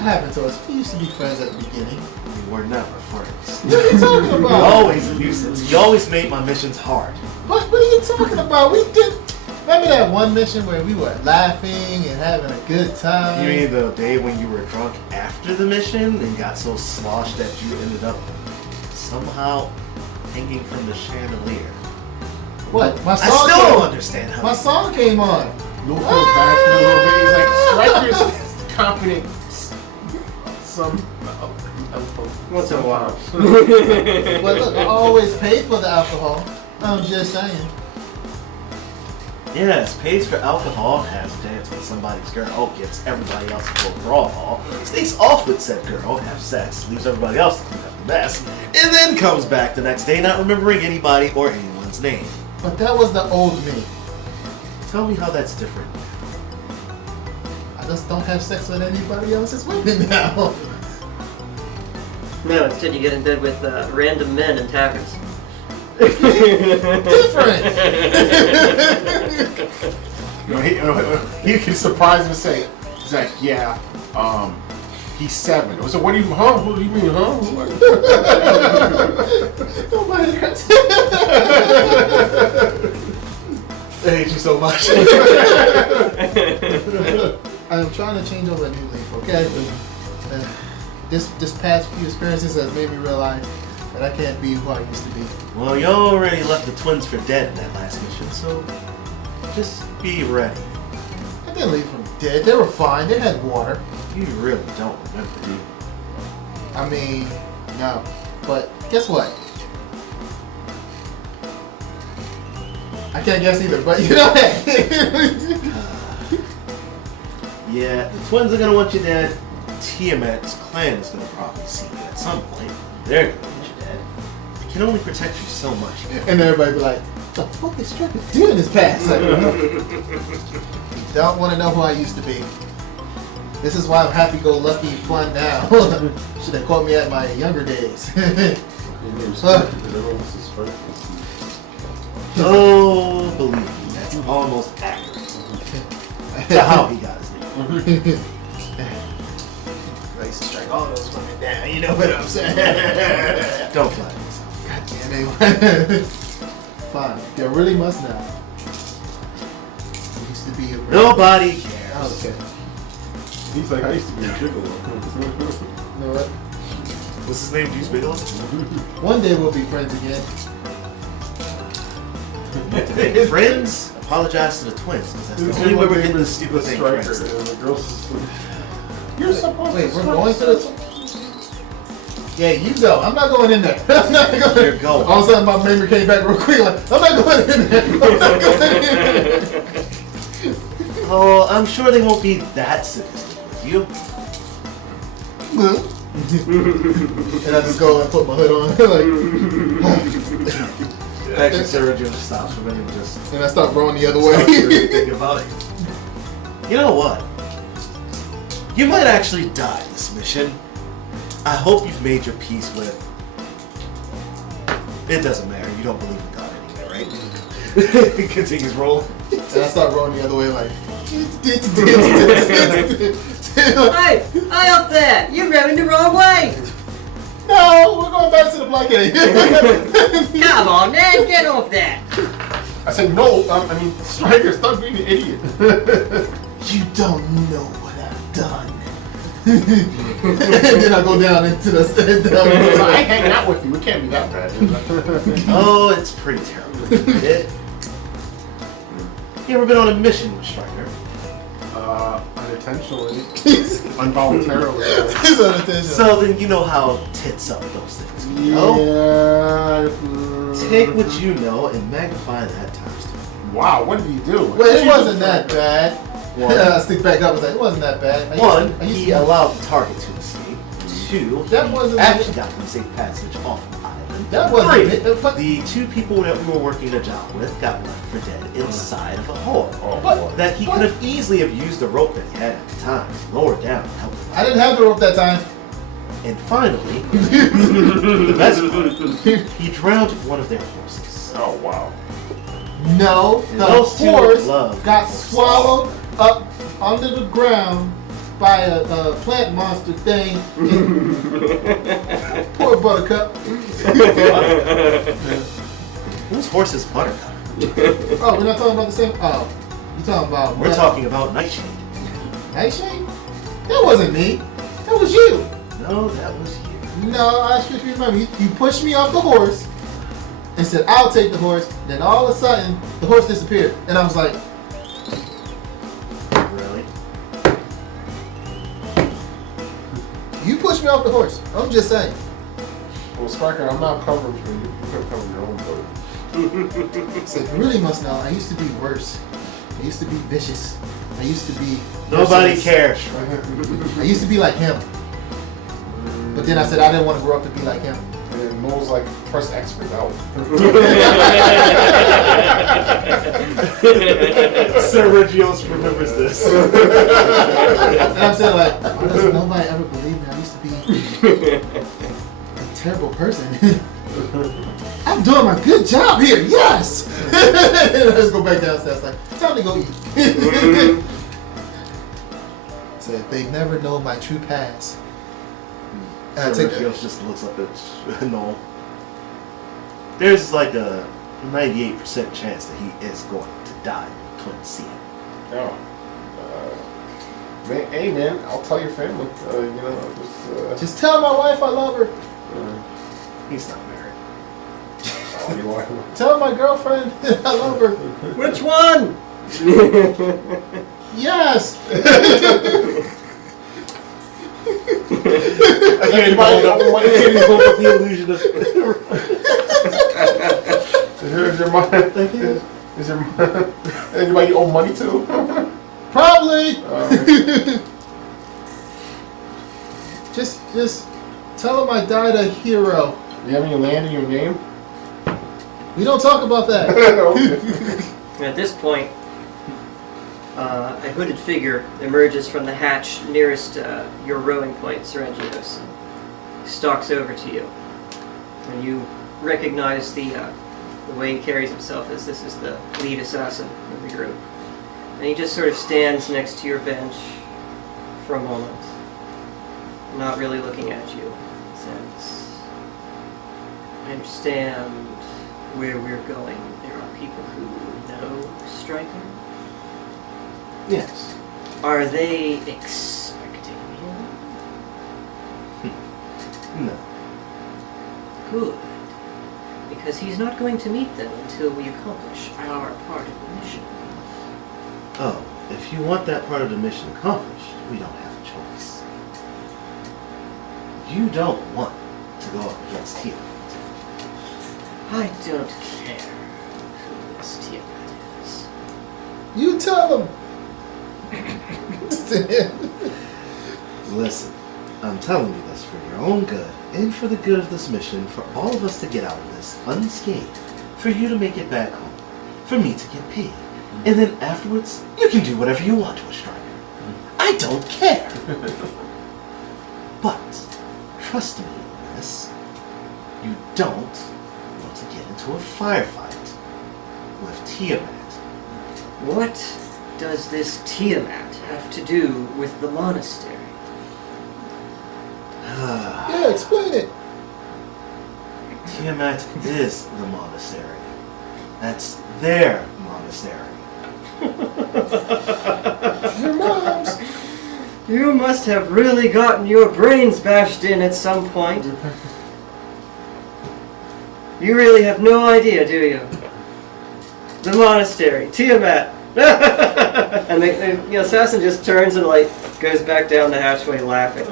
What happened to us? We used to be friends at the beginning. We were never friends. What are you talking You're about? always a nuisance. You always made my missions hard. What are you talking about? We did. Remember that one mission where we were laughing and having a good time? You mean the day when you were drunk after the mission and got so sloshed that you ended up somehow hanging from the chandelier? What? My I song still came, don't understand how. My song came on. Lou feels bad for a little bit. He's like, Striker's confident. Some. Once in a while. But look, I always pay for the alcohol. I'm just saying. Yes, pays for alcohol, has a dance with somebody's girl, gets everybody else to go brawl, sneaks off with said girl, have sex, leaves everybody else to clean up the mess, and then comes back the next day not remembering anybody or anyone's name. But that was the old me. Tell me how that's different. I just don't have sex with anybody else's women now. No, instead you get in bed with random men and taverns. Different. You can surprise him and say, he's like, yeah, he's 7. I said, what do you, huh? What do you mean, huh? Nobody hurts. I hate you so much. I'm trying to change over a new leaf, okay? This past few experiences has made me realize that I can't be who I used to be. Well, you already left the twins for dead in that last mission, so just be ready. I didn't leave them dead. They were fine. They had water. You really don't remember, do you? I mean, no. But guess what? I can't guess either, but you know that. Yeah, the twins are gonna want you dead. Tiamat's clan is gonna probably see you at some point. They're gonna want you dead. They can only protect you so much. And everybody be like, the fuck is Striker doing this past? Like, don't want to know who I used to be. This is why I'm happy-go-lucky fun now. Should have caught me at my younger days. Oh, believe me, that's almost accurate. To how he got his name. I used to strike all those women down, you know what I'm saying? Don't flatter yourself. God damn it. Fine. You really must know. I used to be a Nobody cares. Oh, okay. He's like, I used to be a gigolo. You know what? What's his name? Juice Bigelow? One day we'll be friends again. Friends? Apologize to the twins, because that's the only way we're getting this stupid thing Striker, corrected. and the girl's asleep. You're supposed Wait, to we're switch going to sides. the... Yeah, you go. I'm not going in there. I'm not going. You're going. All of a sudden, my memory came back real quick. Like, I'm not going in there. I'm not going in there. Oh, I'm sure they won't be that sadistic with you. And I just go and put my hood on. Like, Actually, Sarah just stops for a minute and just and I start rolling the other starts really way. thinking about it. You know what? You might actually die this mission. I hope you've made your peace with... It doesn't matter. You don't believe in God anyway, right? He continues rolling. And I start rolling the other way like... Hey, up there! You're going the wrong way! No, we're going back to the Blockade. Come on, man, get off that! I said, no, I mean, Striker, stop being an idiot. You don't know what I've done. And then I go down into the... I ain't hanging out with you. It can't be that bad. Oh, it's pretty terrible. Isn't it? You ever been on a mission with Striker? Unintentionally. Involuntarily. He's unintentional. So then you know how tits up those things can go. Yeah. Take what you know and magnify that times two. Wow, what did he do? Wait, it wasn't that bad. One. I stick back up and say, it wasn't that bad. One, I used he to- allowed the target to escape. Two, That he wasn't- actually got them safe passage off the island. That wasn't Three, it. But- the two people that we were working the job with got left for dead inside of a hole. Oh, But- boy. That he could have easily have used the rope that he had at the time, lowered down and helped him. I didn't have the rope that time. And finally, the best part, he drowned one of their horses. Oh, wow. No, And the those two horse love got swallowed up under the ground by a plant monster thing. Poor Buttercup. Whose horse is Buttercup? Oh, we're not talking about the same. Oh, you talking about? We're talking about Nightshade. Nightshade? That wasn't me. That was you. No, that was you. No, I should remember. You pushed me off the horse and said, I'll take the horse. Then all of a sudden, the horse disappeared. And I was like, Really? you pushed me off the horse. I'm just saying. Well, Sparker, I'm not covering for you. You can cover your own boat. So you really must know, I used to be worse. I used to be vicious. I used to be... Nobody merciless. cares. I used to be like him. But then I said I didn't want to grow up to be like him. And Mo's like, press X for out. Sir Regios remembers this. And I'm saying like, why does nobody ever believe me? I used to be a terrible person. I'm doing my good job here, yes! Let's go back downstairs, like, time to go eat. Said, they never know my true past. And I Sir take Regios just looks up at Noel. There's like a 98% chance that he is going to die in Twin Sea. Oh. Man, hey man, I'll tell your family. just tell my wife I love her. He's not married. Oh, you want Tell my girlfriend I love her. Which one? Yes! I can't even hold up the illusion of... Is your money? Is your anybody you owe money to? Probably! Just tell him I died a hero. Do you have any land in your name? We don't talk about that. Okay. At this point, a hooded figure emerges from the hatch nearest your rowing point, Serengios, and stalks over to you. And you recognize the way he carries himself as this is the lead assassin of the group. And he just sort of stands next to your bench for a moment, not really looking at you. Says, I understand where we're going. There are people who know Stryker. Yes. Are they expecting him? No. Good. Because he's not going to meet them until we accomplish our part of the mission. Oh, if you want that part of the mission accomplished, we don't have a choice. You don't want to go up against Tiamat. I don't care who this Tiamat is. You tell him. Listen, I'm telling you this for your own good and for the good of this mission, for all of us to get out of this unscathed, for you to make it back home, for me to get paid, and then afterwards, you can do whatever you want to a Stryker. I don't care. But, trust me on this, you don't want to get into a firefight with Tiamat. What does this Tiamat have to do with the monastery? Yeah, explain it. Tiamat is the monastery. That's their monastery. Your mom's. You must have really gotten your brains bashed in at some point. You really have no idea, do you? The monastery, Tiamat. And the assassin just turns and like goes back down the hatchway laughing.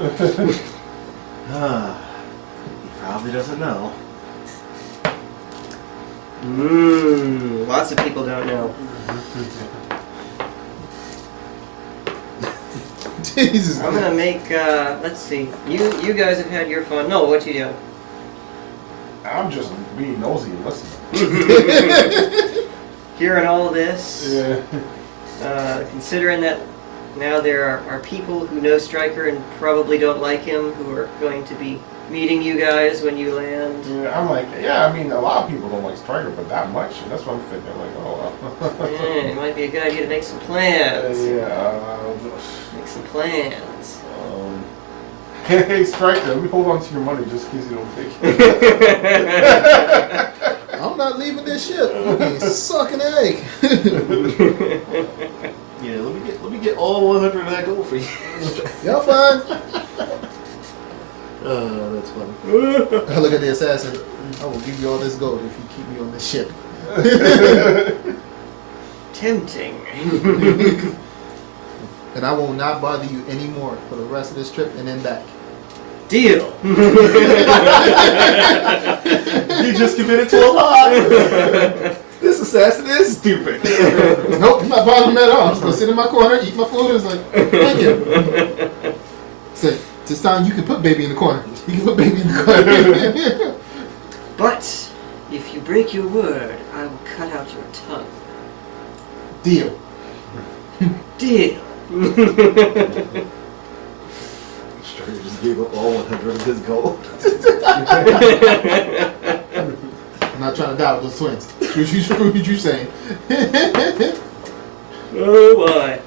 He probably doesn't know. Lots of people don't know. Jesus. I'm gonna make. Let's see. You guys have had your fun. No, what you do? I'm just being nosy and listening. Hearing all this, Yeah. considering that now there are people who know Stryker and probably don't like him who are going to be meeting you guys when you land. Yeah, I'm like, yeah, I mean, a lot of people don't like Stryker, but that much? That's what I'm thinking. Like, oh, It might be a good idea to make some plans. Make some plans. Hey, Stryker, let me hold on to your money just in case you don't take it. I'm not leaving this ship. I'm sucking egg. Yeah, let me get all 100 of that gold for you. Y'all fine. That's funny. I look at the assassin. I will give you all this gold if you keep me on this ship. Tempting. And I will not bother you anymore for the rest of this trip and then back. Deal. You just committed to a lie. This assassin is stupid. Nope, I'm not bothering him at all. I'm just gonna sit in my corner, eat my food, and it's like, thank you. Say, this time you can put baby in the corner. You can put baby in the corner. But if you break your word, I will cut out your tongue. Deal. Deal. Stryker just gave up all 100 of his gold. I'm not trying to die with those twins. What you saying? Oh boy.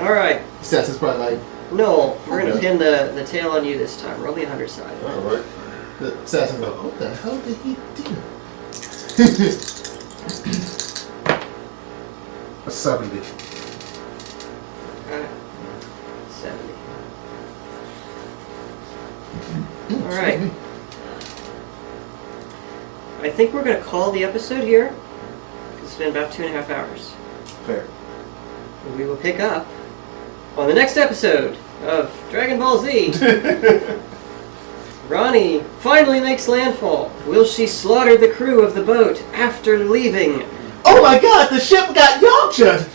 Alright. Assassin's probably like, No, we're gonna pin the tail on you this time. Roll the 100 side. Alright. the assassin's like, what the hell did he do? A 70. Okay. 70. Alright. I think we're going to call the episode here. It's been about 2.5 hours. Fair. And we will pick up on the next episode of Dragon Ball Z. Ronnie finally makes landfall. Will she slaughter the crew of the boat after leaving? Oh my god, the ship got Yamcha!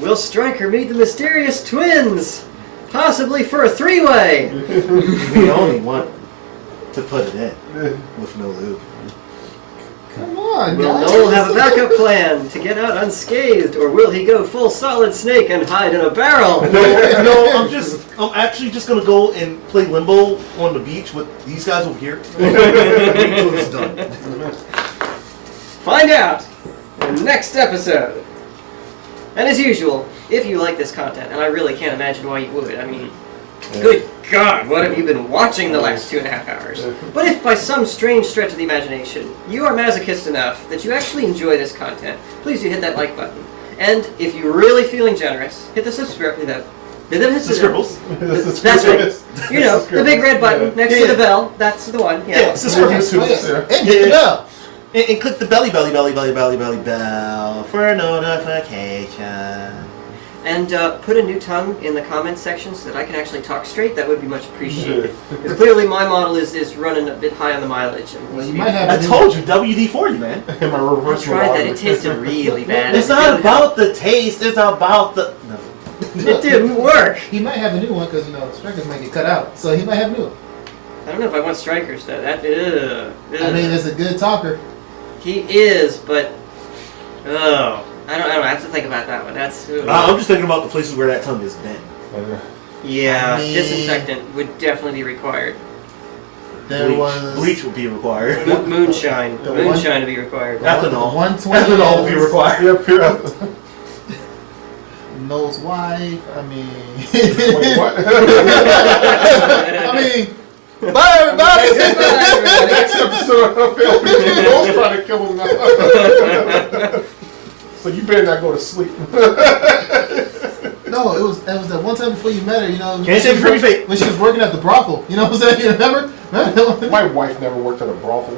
Will Stryker meet the mysterious twins? Possibly for a three-way. We only want to put it in with no lube. Come on, Will guys. Noel have a backup plan to get out unscathed, or will he go full Solid Snake and hide in a barrel? No, I'm actually just gonna go and play limbo on the beach with these guys over here until it's done. Find out in the next episode. And as usual, if you like this content, and I really can't imagine why you would, I mean, good God, what have you been watching the last 2.5 hours? But if by some strange stretch of the imagination, you are masochist enough that you actually enjoy this content, please do hit that like button. And if you're really feeling generous, hit the subscribe. The scribbles. That's right. You know, the big red button next to the bell. That's the one. Yeah. Yeah, it's the scribbles. Oh, yes. And hit the bell. And click the belly bell for notification. And put a new tongue in the comments section so that I can actually talk straight. That would be much appreciated. Because clearly my model is running a bit high on the mileage. And Well, you might have I told you, WD-40, man. In my I reverse tried that. It tasted really bad. It's not about the taste, it's about the... No. It didn't work. He might have a new one because, you know, strikers might get cut out. So he might have a new one. I don't know if I want strikers though. That I mean, it's a good talker. he is, but I don't know. I have to think about that one. That's I'm just thinking about the places where that tongue has been. yeah. I mean- Disinfectant would definitely be required. There was Bleach would be required. Moonshine. The Moonshine to be required. Ethanol. 120 Ethanol would be required. Yeah, pure. Noel's wife. I mean, Wait, what? I mean, bye everybody. Next episode of the film, Noel's trying to kill him now. So you better not go to sleep. No, it was that one time before you met her. You know, Can't say pretty fake. when she was working at the brothel. You know what I'm saying? You remember? My wife never worked at a brothel.